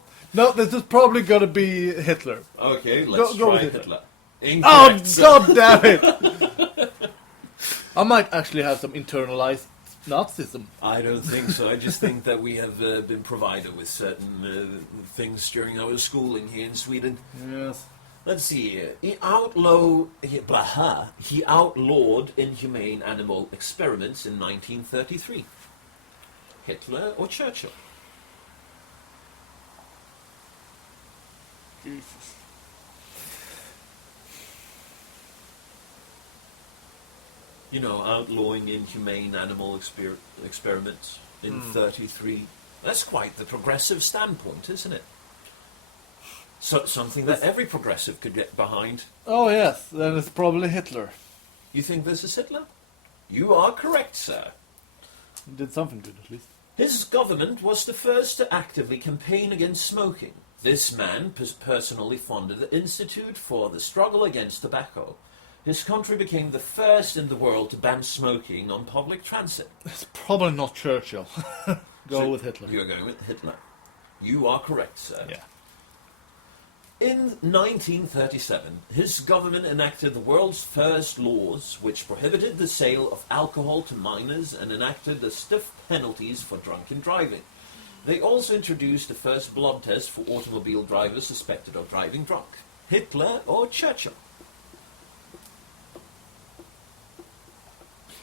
this is probably gonna be Hitler. Okay, let's Go try with Hitler. Oh, Incorrect, sir. god damn it! I might actually have some internalized Nazism. I don't think so. I just think that we have been provided with certain things during our schooling here in Sweden. Yes. Let's see here. He outlawed inhumane animal experiments in 1933. Hitler or Churchill? Jesus. You know, outlawing inhumane animal experiments in 33. That's quite the progressive standpoint, isn't it? So, something that every progressive could get behind. Oh yes, then it's probably Hitler. You think this is Hitler? You are correct, sir. He did something good at least. His government was the first to actively campaign against smoking. This man personally funded the Institute for the Struggle Against Tobacco. His country became the first in the world to ban smoking on public transit. It's probably not Churchill. Go So with Hitler. You're going with Hitler. You are correct, sir. Yeah. In 1937, his government enacted the world's first laws which prohibited the sale of alcohol to minors and enacted the stiff penalties for drunken driving. They also introduced the first blood test for automobile drivers suspected of driving drunk. Hitler or Churchill?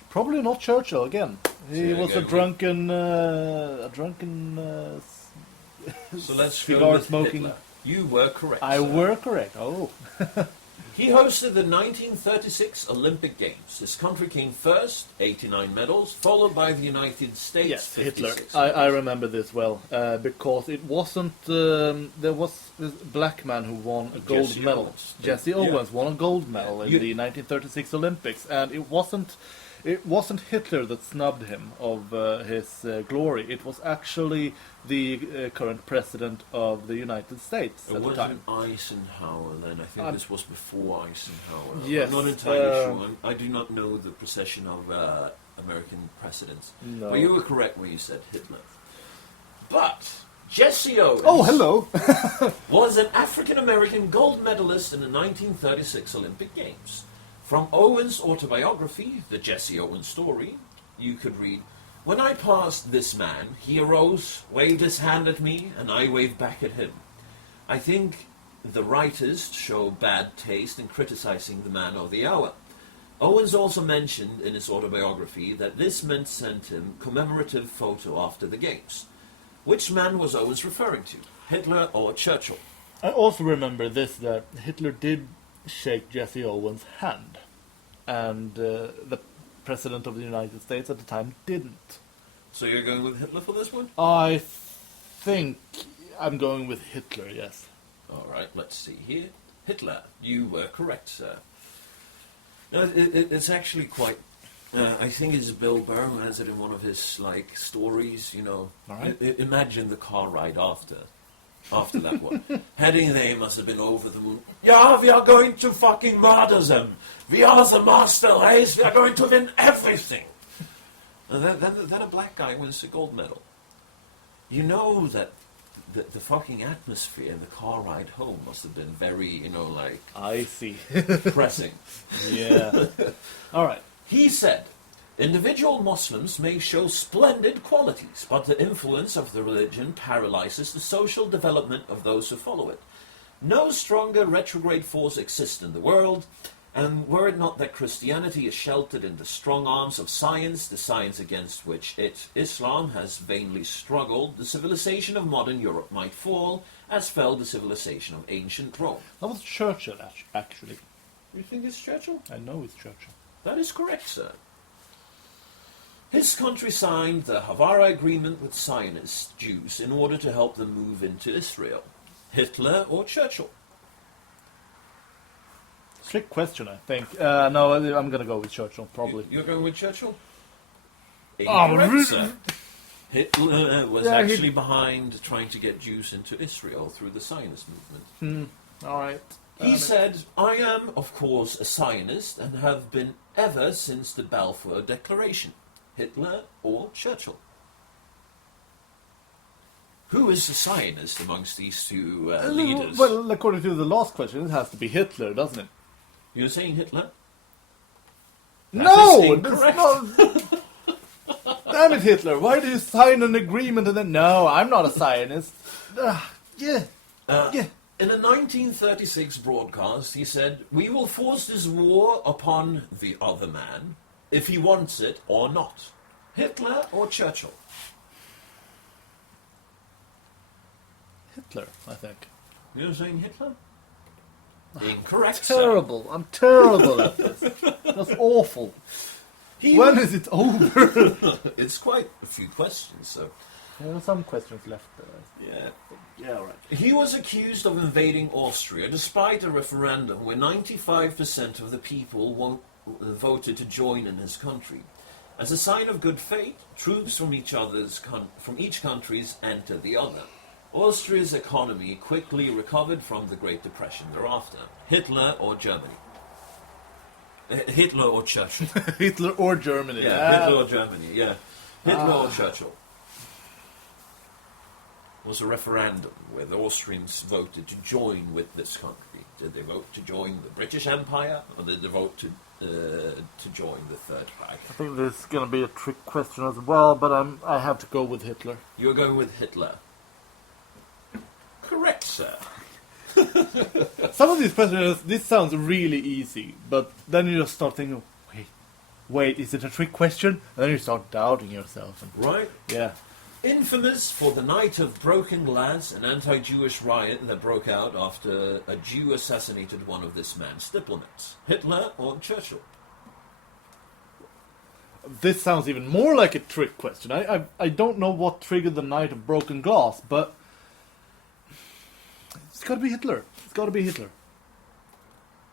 Probably not Churchill again. He So was go a with- drunken So let's go cigar with smoking. Hitler. You were correct, I sir. were correct. Oh. He hosted the 1936 Olympic Games. His country came first, 89 medals, followed by the United States, Yes, Hitler. 56 I medals. remember this well because it wasn't. There was this black man who won a gold Jesse medal. Owens. Jesse Yeah. Owens won a gold medal in You- the 1936 Olympics, and it wasn't. It wasn't Hitler that snubbed him of his glory. It was actually the current president of the United States It at the wasn't time. Eisenhower then. I think Um, this was before Eisenhower. yes, I'm not entirely um, sure. I do not know the procession of American presidents. No. But you were correct when you said Hitler. But Jesse Owens Oh, hello. was an African-American gold medalist in the 1936 Olympic Games. From Owens' autobiography, The Jesse Owens Story, you could read, When I passed this man, he arose, waved his hand at me, and I waved back at him. I think the writers show bad taste in criticizing the man of the hour. Owens also mentioned in his autobiography that this man sent him commemorative photo after the games. Which man was Owens referring to? Hitler or Churchill? I also remember this, that Hitler did shake Jesse Owens' hand, and the President of the United States at the time didn't. So you're going with Hitler for this one? I think I'm going with Hitler, yes. Alright, let's see here. Hitler, you were correct, sir. No, it's actually quite... I think it's Bill Burr who has it in one of his, like, stories, you know. All right. Imagine the car ride after that one. Heading there must have been over the moon. Yeah, we are going to fucking murder them. We are the master race. We are going to win everything. And then a black guy wins the gold medal. You know that the fucking atmosphere in the car ride home must have been very, you know, like... I see. pressing. Yeah. All right. He said, individual Muslims may show splendid qualities, but the influence of the religion paralyzes the social development of those who follow it. No stronger retrograde force exists in the world, and were it not that Christianity is sheltered in the strong arms of science, the science against which Islam has vainly struggled, the civilization of modern Europe might fall, as fell the civilization of ancient Rome. That was Churchill, actually. You think it's Churchill? I know it's Churchill. That is correct, sir. His country signed the Havara Agreement with Zionist Jews in order to help them move into Israel. Hitler or Churchill? Trick question, I think. No, I'm going to go with Churchill, probably. You're going with Churchill? Oh, Incorrect, sir. Hitler was actually behind trying to get Jews into Israel through the Zionist movement. All right. He said, I am, of course, a Zionist and have been ever since the Balfour Declaration. Hitler or Churchill? Who is a Zionist amongst these two leaders? Well, according to the last question, it has to be Hitler, doesn't it? You're saying Hitler? No! That is incorrect. Damn it, Hitler. Why do you sign an agreement and then... No, I'm not a Zionist. Yeah. In a 1936 broadcast, he said, we will force this war upon the other man, if he wants it or not. Hitler or Churchill? Hitler, I think. You're saying Hitler? Incorrect, Terrible. I'm terrible at this. That's awful. When is it over? It's quite a few questions, so... There are some questions left Yeah. Yeah, all right. He was accused of invading Austria, despite a referendum where 95% of the people voted to join in his country. As a sign of good faith, troops from each countries entered the other. Austria's economy quickly recovered from the Great Depression thereafter. Hitler or Germany? Hitler or Churchill? Hitler or Germany. Yeah, Hitler or Germany, yeah. Hitler or Churchill? It was a referendum where the Austrians voted to join with this country. Did they vote to join the British Empire, or did they vote to join the Third Reich? I think this is going to be a trick question as well, but I have to go with Hitler. You're going with Hitler. Correct, sir. Some of these questions, this sounds really easy, but then you just start thinking, wait, is it a trick question? And then you start doubting yourself. Right? Yeah. Infamous for the Night of Broken Glass, an anti-Jewish riot that broke out after a Jew assassinated one of this man's diplomats. Hitler or Churchill? This sounds even more like a trick question. I don't know what triggered the Night of Broken Glass, but it's got to be Hitler. It's got to be Hitler.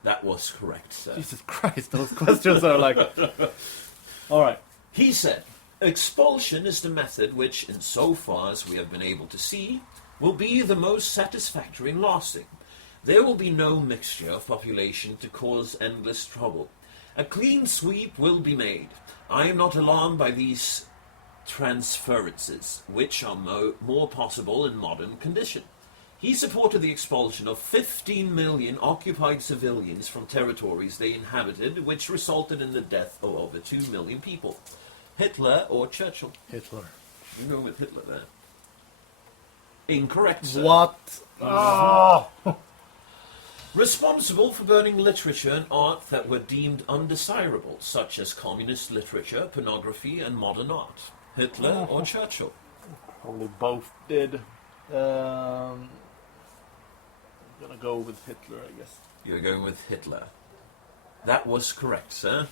That was correct, sir. Jesus Christ, those questions are like... All right. He said, expulsion is the method which, in so far as we have been able to see, will be the most satisfactory and lasting. There will be no mixture of population to cause endless trouble. A clean sweep will be made. I am not alarmed by these transferences, which are more possible in modern condition. He supported the expulsion of 15 million occupied civilians from territories they inhabited, which resulted in the death of over 2 million people. Hitler or Churchill? Hitler. You go with Hitler there. Incorrect, sir. What? Oh! Responsible for burning literature and art that were deemed undesirable, such as communist literature, pornography, and modern art. Hitler or Churchill? Probably both did. I'm gonna go with Hitler, I guess. You're going with Hitler. That was correct, sir.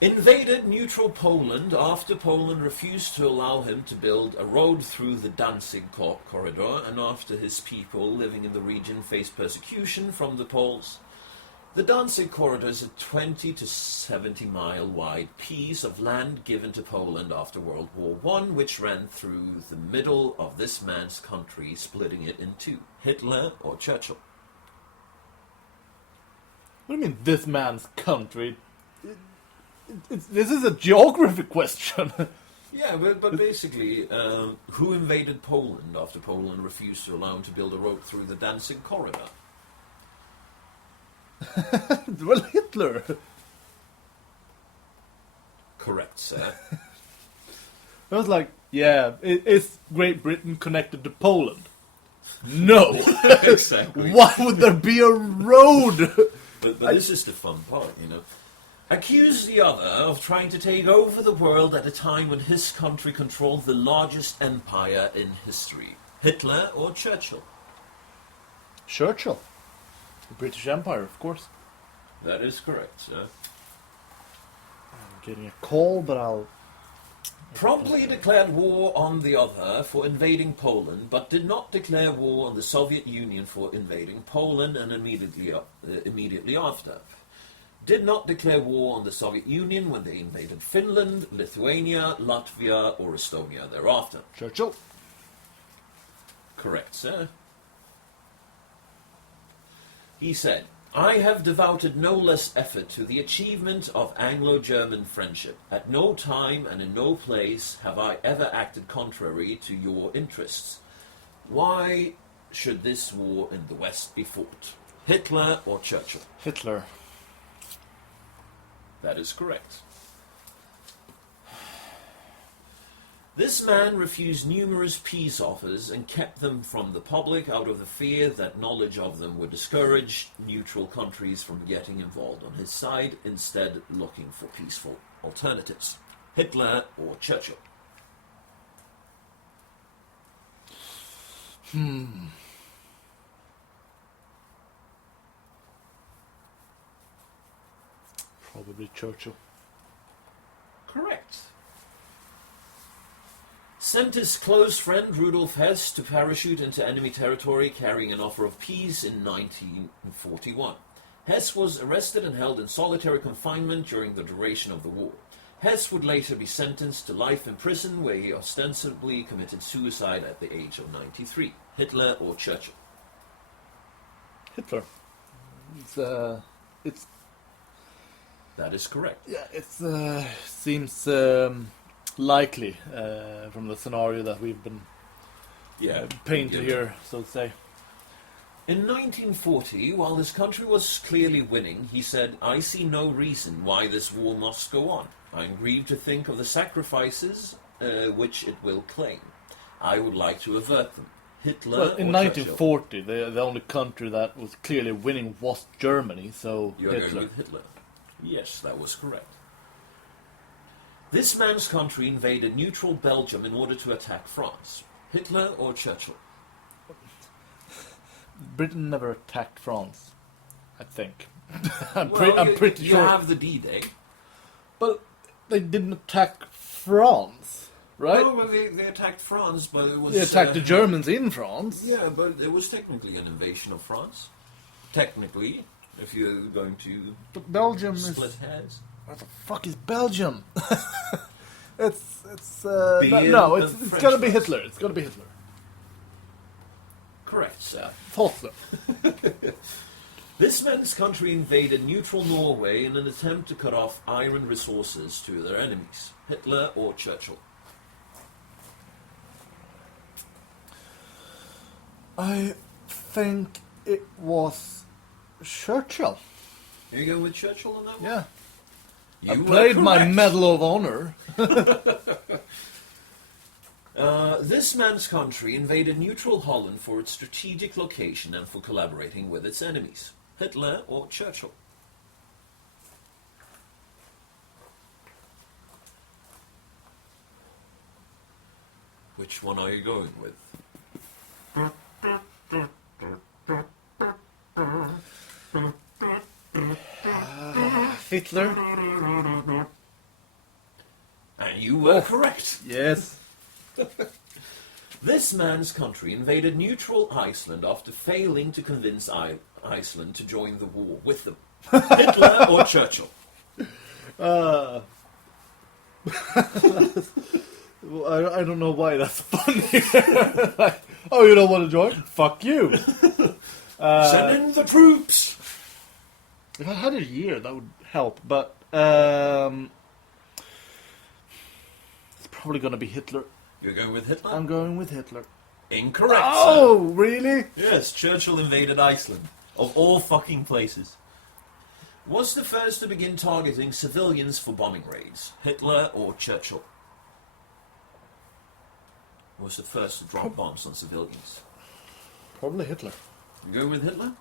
Invaded neutral Poland after Poland refused to allow him to build a road through the Danzig corridor, and after his people living in the region faced persecution from the Poles. The Danzig corridor is a 20 to 70 mile wide piece of land given to Poland after World War I, which ran through the middle of this man's country, splitting it in two. Hitler or Churchill? What do you mean, this man's country? This is a geography question. Yeah, but basically, who invaded Poland after Poland refused to allow him to build a road through the Danzig corridor? Well, Hitler. Correct, sir. I was like, yeah, is Great Britain connected to Poland? No. Exactly. Why would there be a road? But this is the fun part, you know. Accused the other of trying to take over the world at a time when his country controlled the largest empire in history. Hitler or Churchill? Churchill. The British Empire, of course. That is correct, sir. I'm getting a call, but I'll... Promptly declared war on the other for invading Poland, but did not declare war on the Soviet Union for invading Poland and immediately after. Did not declare war on the Soviet Union when they invaded Finland, Lithuania, Latvia, or Estonia thereafter. Churchill. Correct, sir. He said, I have devoted no less effort to the achievement of Anglo-German friendship. At no time and in no place have I ever acted contrary to your interests. Why should this war in the West be fought? Hitler or Churchill? Hitler. That is correct. This man refused numerous peace offers and kept them from the public out of the fear that knowledge of them would discourage neutral countries from getting involved on his side, instead looking for peaceful alternatives. Hitler or Churchill? Probably Churchill. Correct. Sent his close friend Rudolf Hess to parachute into enemy territory carrying an offer of peace in 1941. Hess was arrested and held in solitary confinement during the duration of the war. Hess would later be sentenced to life in prison, where he ostensibly committed suicide at the age of 93. Hitler or Churchill? Hitler. It's That is correct. yeah, it's seems likely from the scenario that we've been painted here, so to say. In 1940, while his country was clearly winning, he said, I see no reason why this war must go on. I am grieved to think of the sacrifices which it will claim. I would like to avert them. Hitler Well, in or Churchill? 1940, the only country that was clearly winning was Germany, so You're going Hitler. with Hitler. Yes, that was correct. This man's country invaded neutral Belgium in order to attack France. Hitler or Churchill? Britain never attacked France, I think. I'm Well, pretty you sure. have the D-Day. But they didn't attack France, right? No, well, they attacked France, but it was... They attacked the Germans in France. Yeah, but it was technically an invasion of France. Technically, if you're going to But Belgium split is... hairs. What the fuck is Belgium? it's Beer no, and it's French gotta be fries. Hitler. It's gotta be Hitler. Correct, sir. Hitler. This man's country invaded neutral Norway in an attempt to cut off iron resources to their enemies. Hitler or Churchill? I think it was Churchill. You go with Churchill on that one? Yeah. I You were played my correct. Medal of Honor. This man's country invaded neutral Holland for its strategic location and for collaborating with its enemies. Hitler or Churchill? Which one are you going with? Hitler. And you were correct. Yes. This man's country invaded neutral Iceland after failing to convince Iceland to join the war with them. Hitler or Churchill? Well, I don't know why that's funny. Like, oh, you don't want to join? Fuck you. Send in the troops! If I had a year, that would help. But it's probably going to be Hitler. You're going with Hitler? I'm going with Hitler. Incorrect, Oh, really? sir. Yes, Churchill invaded Iceland. Of all fucking places. Was the first to begin targeting civilians for bombing raids. Hitler or Churchill? Was the first to drop bombs on civilians. Probably Hitler. You go with Hitler?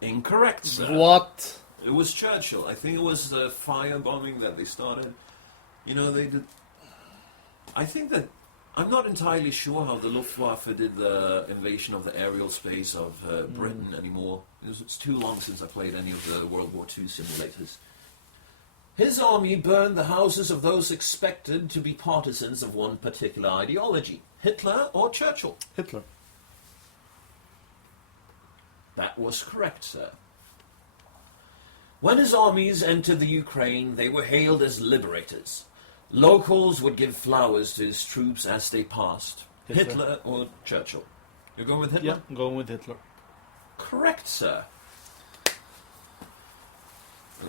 Incorrect, sir. What? It was Churchill. I think it was the firebombing that they started. You know, they did... I think that... I'm not entirely sure how the Luftwaffe did the invasion of the aerial space of Britain anymore. It's too long since I played any of the World War II simulators. His army burned the houses of those expected to be partisans of one particular ideology. Hitler or Churchill? Hitler. That was correct, sir. When his armies entered the Ukraine, they were hailed as liberators. Locals would give flowers to his troops as they passed. Hitler or Churchill? You're going with Hitler? Yeah, I'm going with Hitler. Correct, sir.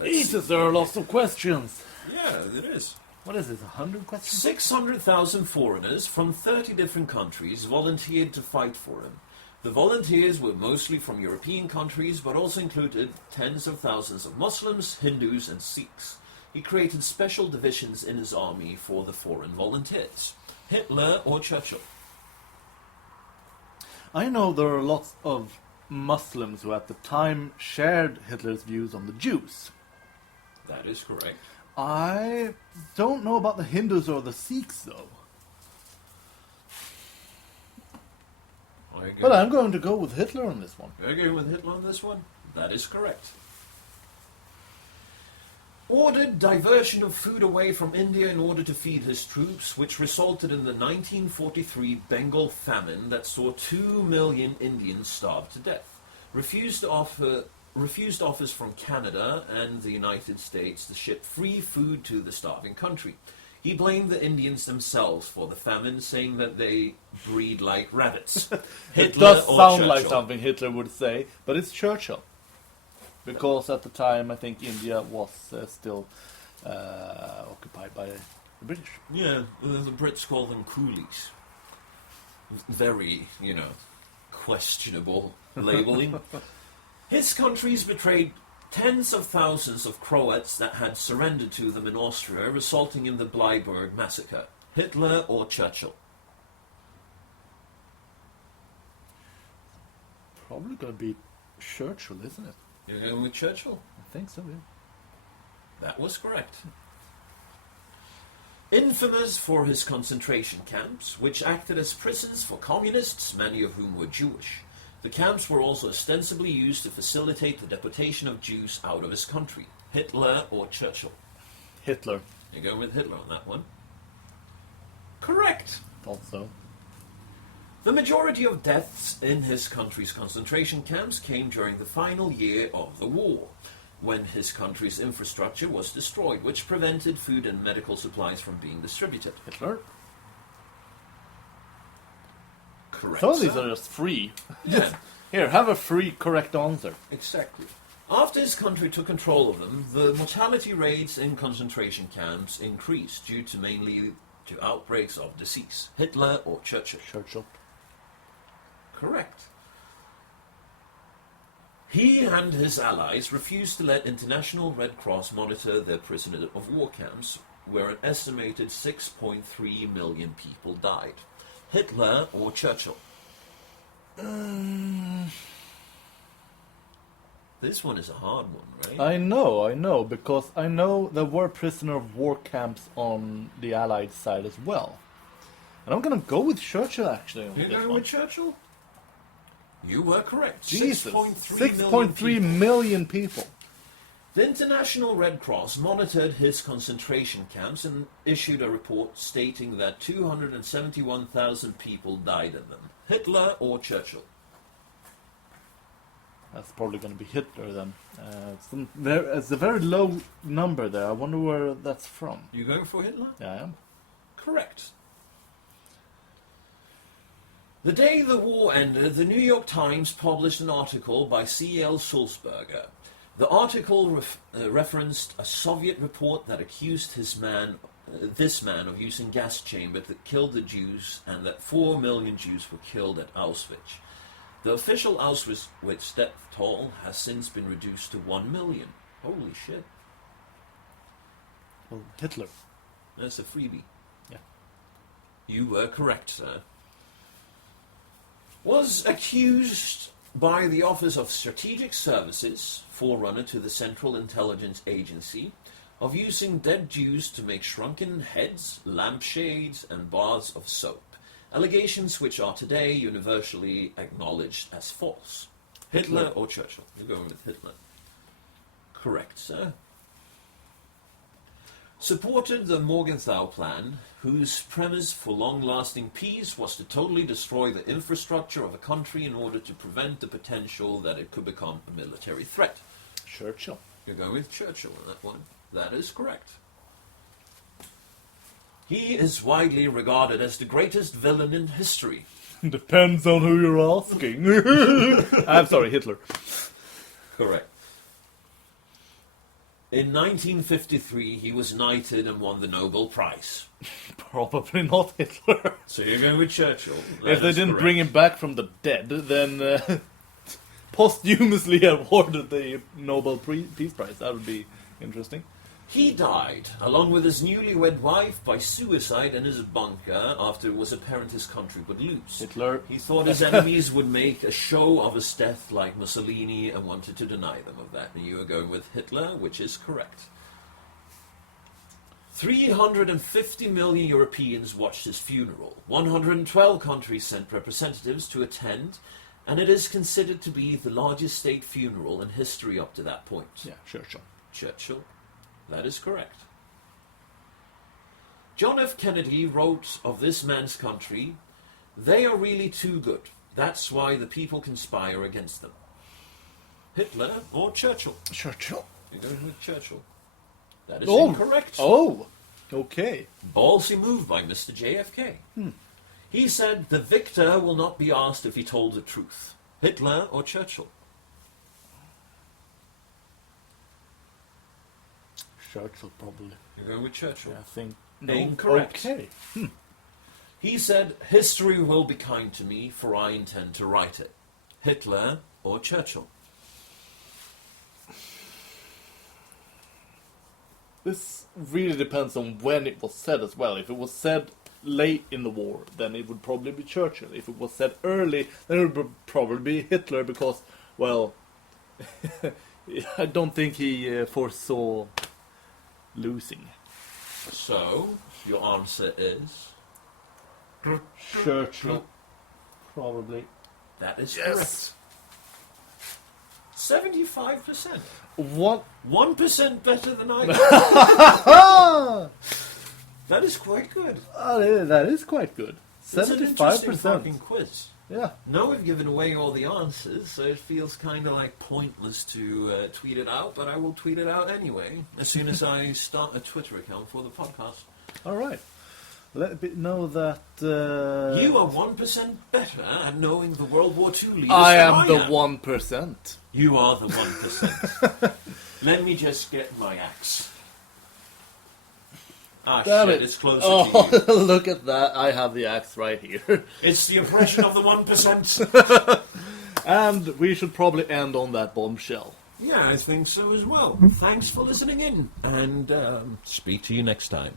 Jesus, there are lots of questions. Yeah, it is. What is it, 100 questions? 600,000 foreigners from 30 different countries volunteered to fight for him. The volunteers were mostly from European countries, but also included tens of thousands of Muslims, Hindus, and Sikhs. He created special divisions in his army for the foreign volunteers. Hitler or Churchill? I know there are lots of Muslims who at the time shared Hitler's views on the Jews. That is correct. I don't know about the Hindus or the Sikhs, though. But I'm going to go with Hitler on this one. You're going with Hitler on this one? That is correct. Ordered diversion of food away from India in order to feed his troops, which resulted in the 1943 Bengal famine that saw 2 million Indians starve to death. Refused offers from Canada and the United States to ship free food to the starving country. He blamed the Indians themselves for the famine, saying that they breed like rabbits. It Hitler does or sound like Churchill? something Hitler would say, but it's Churchill. Because at the time, I think India was still occupied by the British. Yeah, the Brits call them coolies. Very, questionable labeling. His countries betrayed tens of thousands of Croats that had surrendered to them in Austria, resulting in the Bleiburg massacre. Hitler or Churchill? Probably going to be Churchill, isn't it? You're going with Churchill? I think so, yeah. That was correct. Infamous for his concentration camps, which acted as prisons for communists, many of whom were Jewish. The camps were also ostensibly used to facilitate the deportation of Jews out of his country. Hitler or Churchill? Hitler. You go with Hitler on that one. Correct. Thought so. The majority of deaths in his country's concentration camps came during the final year of the war, when his country's infrastructure was destroyed, which prevented food and medical supplies from being distributed. Hitler. Correct. Some of these sir. are just free. Yeah, Here, have a free correct answer. exactly. After his country took control of them, the mortality rates in concentration camps increased due to mainly to outbreaks of disease. Hitler or Churchill? Churchill. Correct. He and his allies refused to let International Red Cross monitor their prisoner of war camps, where an estimated 6.3 million people died. Hitler or Churchill? This one is a hard one, right? I know, because I know there were prisoner of war camps on the Allied side as well. And I'm gonna go with Churchill, actually. You're going with Churchill? You were correct. Jesus, 6.3 million people. The International Red Cross monitored his concentration camps and issued a report stating that 271,000 people died in them. Hitler or Churchill? That's probably going to be Hitler then. It's a very low number there. I wonder where that's from. You going for Hitler? Yeah, I am. Correct. The day the war ended, the New York Times published an article by C.L. Sulzberger. The article referenced a Soviet report that accused this man of using gas chambers that killed the Jews, and that 4 million Jews were killed at Auschwitz. The official Auschwitz death toll has since been reduced to 1 million. Holy shit. Well, Hitler. That's a freebie. Yeah. You were correct, sir. Was accused by the Office of Strategic Services, forerunner to the Central Intelligence Agency, of using dead Jews to make shrunken heads, lampshades, and bars of soap. Allegations which are today universally acknowledged as false. Hitler or Churchill? You're going with Hitler. Correct, sir. Supported the Morgenthau Plan, whose premise for long-lasting peace was to totally destroy the infrastructure of a country in order to prevent the potential that it could become a military threat. Churchill. You're going with Churchill on that one. That is correct. He is widely regarded as the greatest villain in history. Depends on who you're asking. I'm sorry, Hitler. Correct. In 1953, he was knighted and won the Nobel Prize. Probably not Hitler. So you're going with Churchill. If they didn't bring him back from the dead, then posthumously awarded the Nobel Peace Prize. That would be interesting. He died, along with his newlywed wife, by suicide in his bunker after it was apparent his country would lose. Hitler. He thought his enemies would make a show of his death like Mussolini and wanted to deny them of that. And you are going with Hitler, which is correct. 350 million Europeans watched his funeral. 112 countries sent representatives to attend, and it is considered to be the largest state funeral in history up to that point. Yeah, Churchill. Churchill. That is correct. John F. Kennedy wrote of this man's country, "They are really too good. That's why the people conspire against them." Hitler or Churchill? Churchill. You're going with Churchill. That is Oh. incorrect. Oh, okay. Ballsy move by Mr. JFK. He said, "The victor will not be asked if he told the truth." Hitler or Churchill? Churchill, probably. You're going with Churchill. Yeah, I think. Incorrect. Okay. He said, "History will be kind to me, for I intend to write it." Hitler or Churchill? This really depends on when it was said as well. If it was said late in the war, then it would probably be Churchill. If it was said early, then it would probably be Hitler because, well, I don't think he foresaw losing. So, your answer is? Churchill. Probably. That is Yes. correct. 75%. What? 1% better than I did. Ah! That is quite good. That is quite good. It's an interesting 75%. fucking quiz. Yeah. Now we've given away all the answers, so it feels kind of like pointless to tweet it out, but I will tweet it out anyway, as soon as I start a Twitter account for the podcast. All right. Let me know that... You are 1% better at knowing the World War II leaders I than am the 1%. You are the 1%. Let me just get my axe. Ah, Damn shit, it. it's closer to you. Look at that. I have the axe right here. It's the oppression of the 1%. And we should probably end on that bombshell. Yeah, I think so as well. Thanks for listening in, and speak to you next time.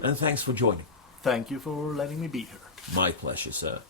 And thanks for joining. Thank you for letting me be here. My pleasure, sir.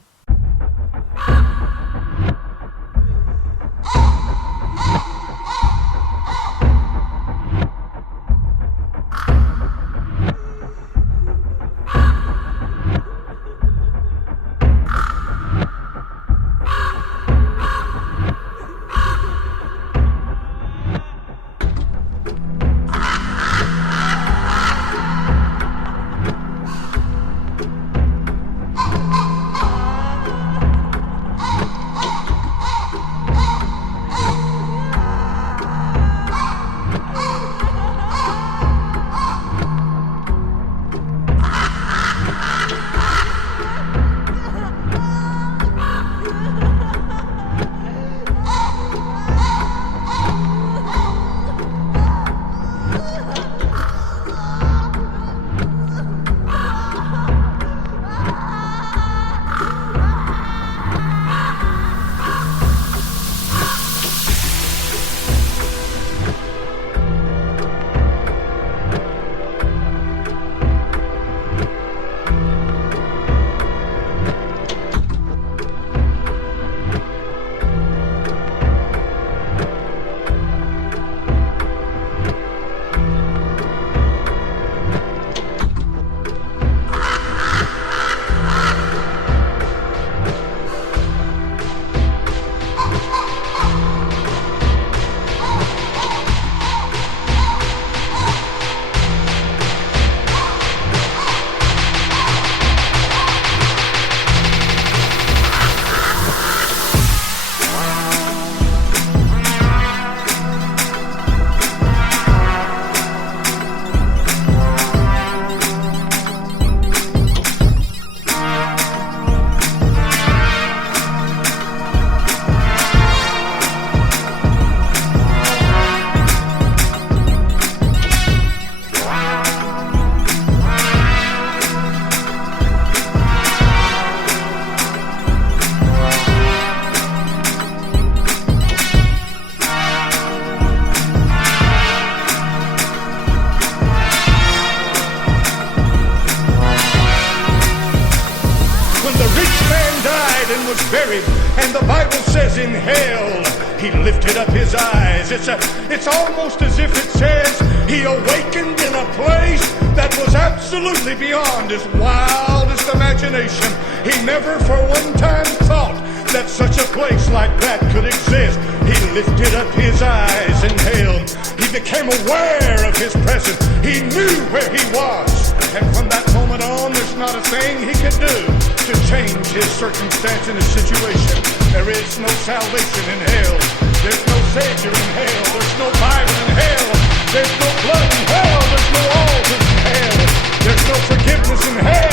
buried, and the Bible says in hell he lifted up his eyes. It's almost as if it says he awakened in a place that was absolutely beyond his wildest imagination. He never for one time thought that such a place like that could exist. He lifted up his eyes in hell. He became aware of his presence. He knew where he was. And from that moment on, there's not a thing he could do to change his circumstance and his situation. There is no salvation in hell. There's no Savior in hell. There's no Bible in hell. There's no blood in hell. There's no altars in hell. There's no forgiveness in hell.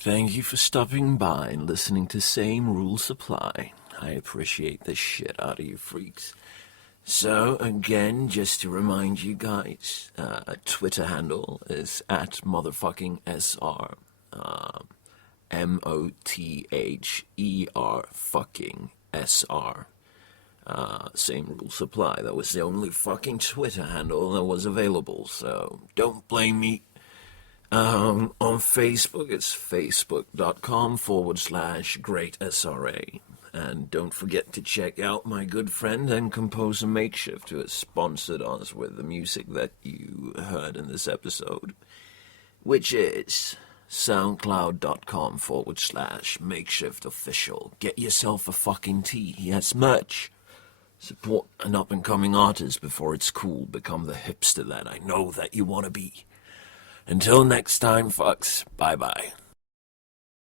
Thank you for stopping by and listening to Same Rules Apply. I appreciate the shit out of you freaks. So, again, just to remind you guys, Twitter handle is at motherfucking SR. MOTHER fucking SR. Same rules apply. That was the only fucking Twitter handle that was available, so don't blame me. On Facebook, it's facebook.com/greatsra. And don't forget to check out my good friend and composer Makeshift, who has sponsored us with the music that you heard in this episode, which is soundcloud.com/makeshiftofficial. Get yourself a fucking tee. He has merch. Support an up-and-coming artist before it's cool. Become the hipster that I know that you want to be. Until next time, fucks. Bye-bye.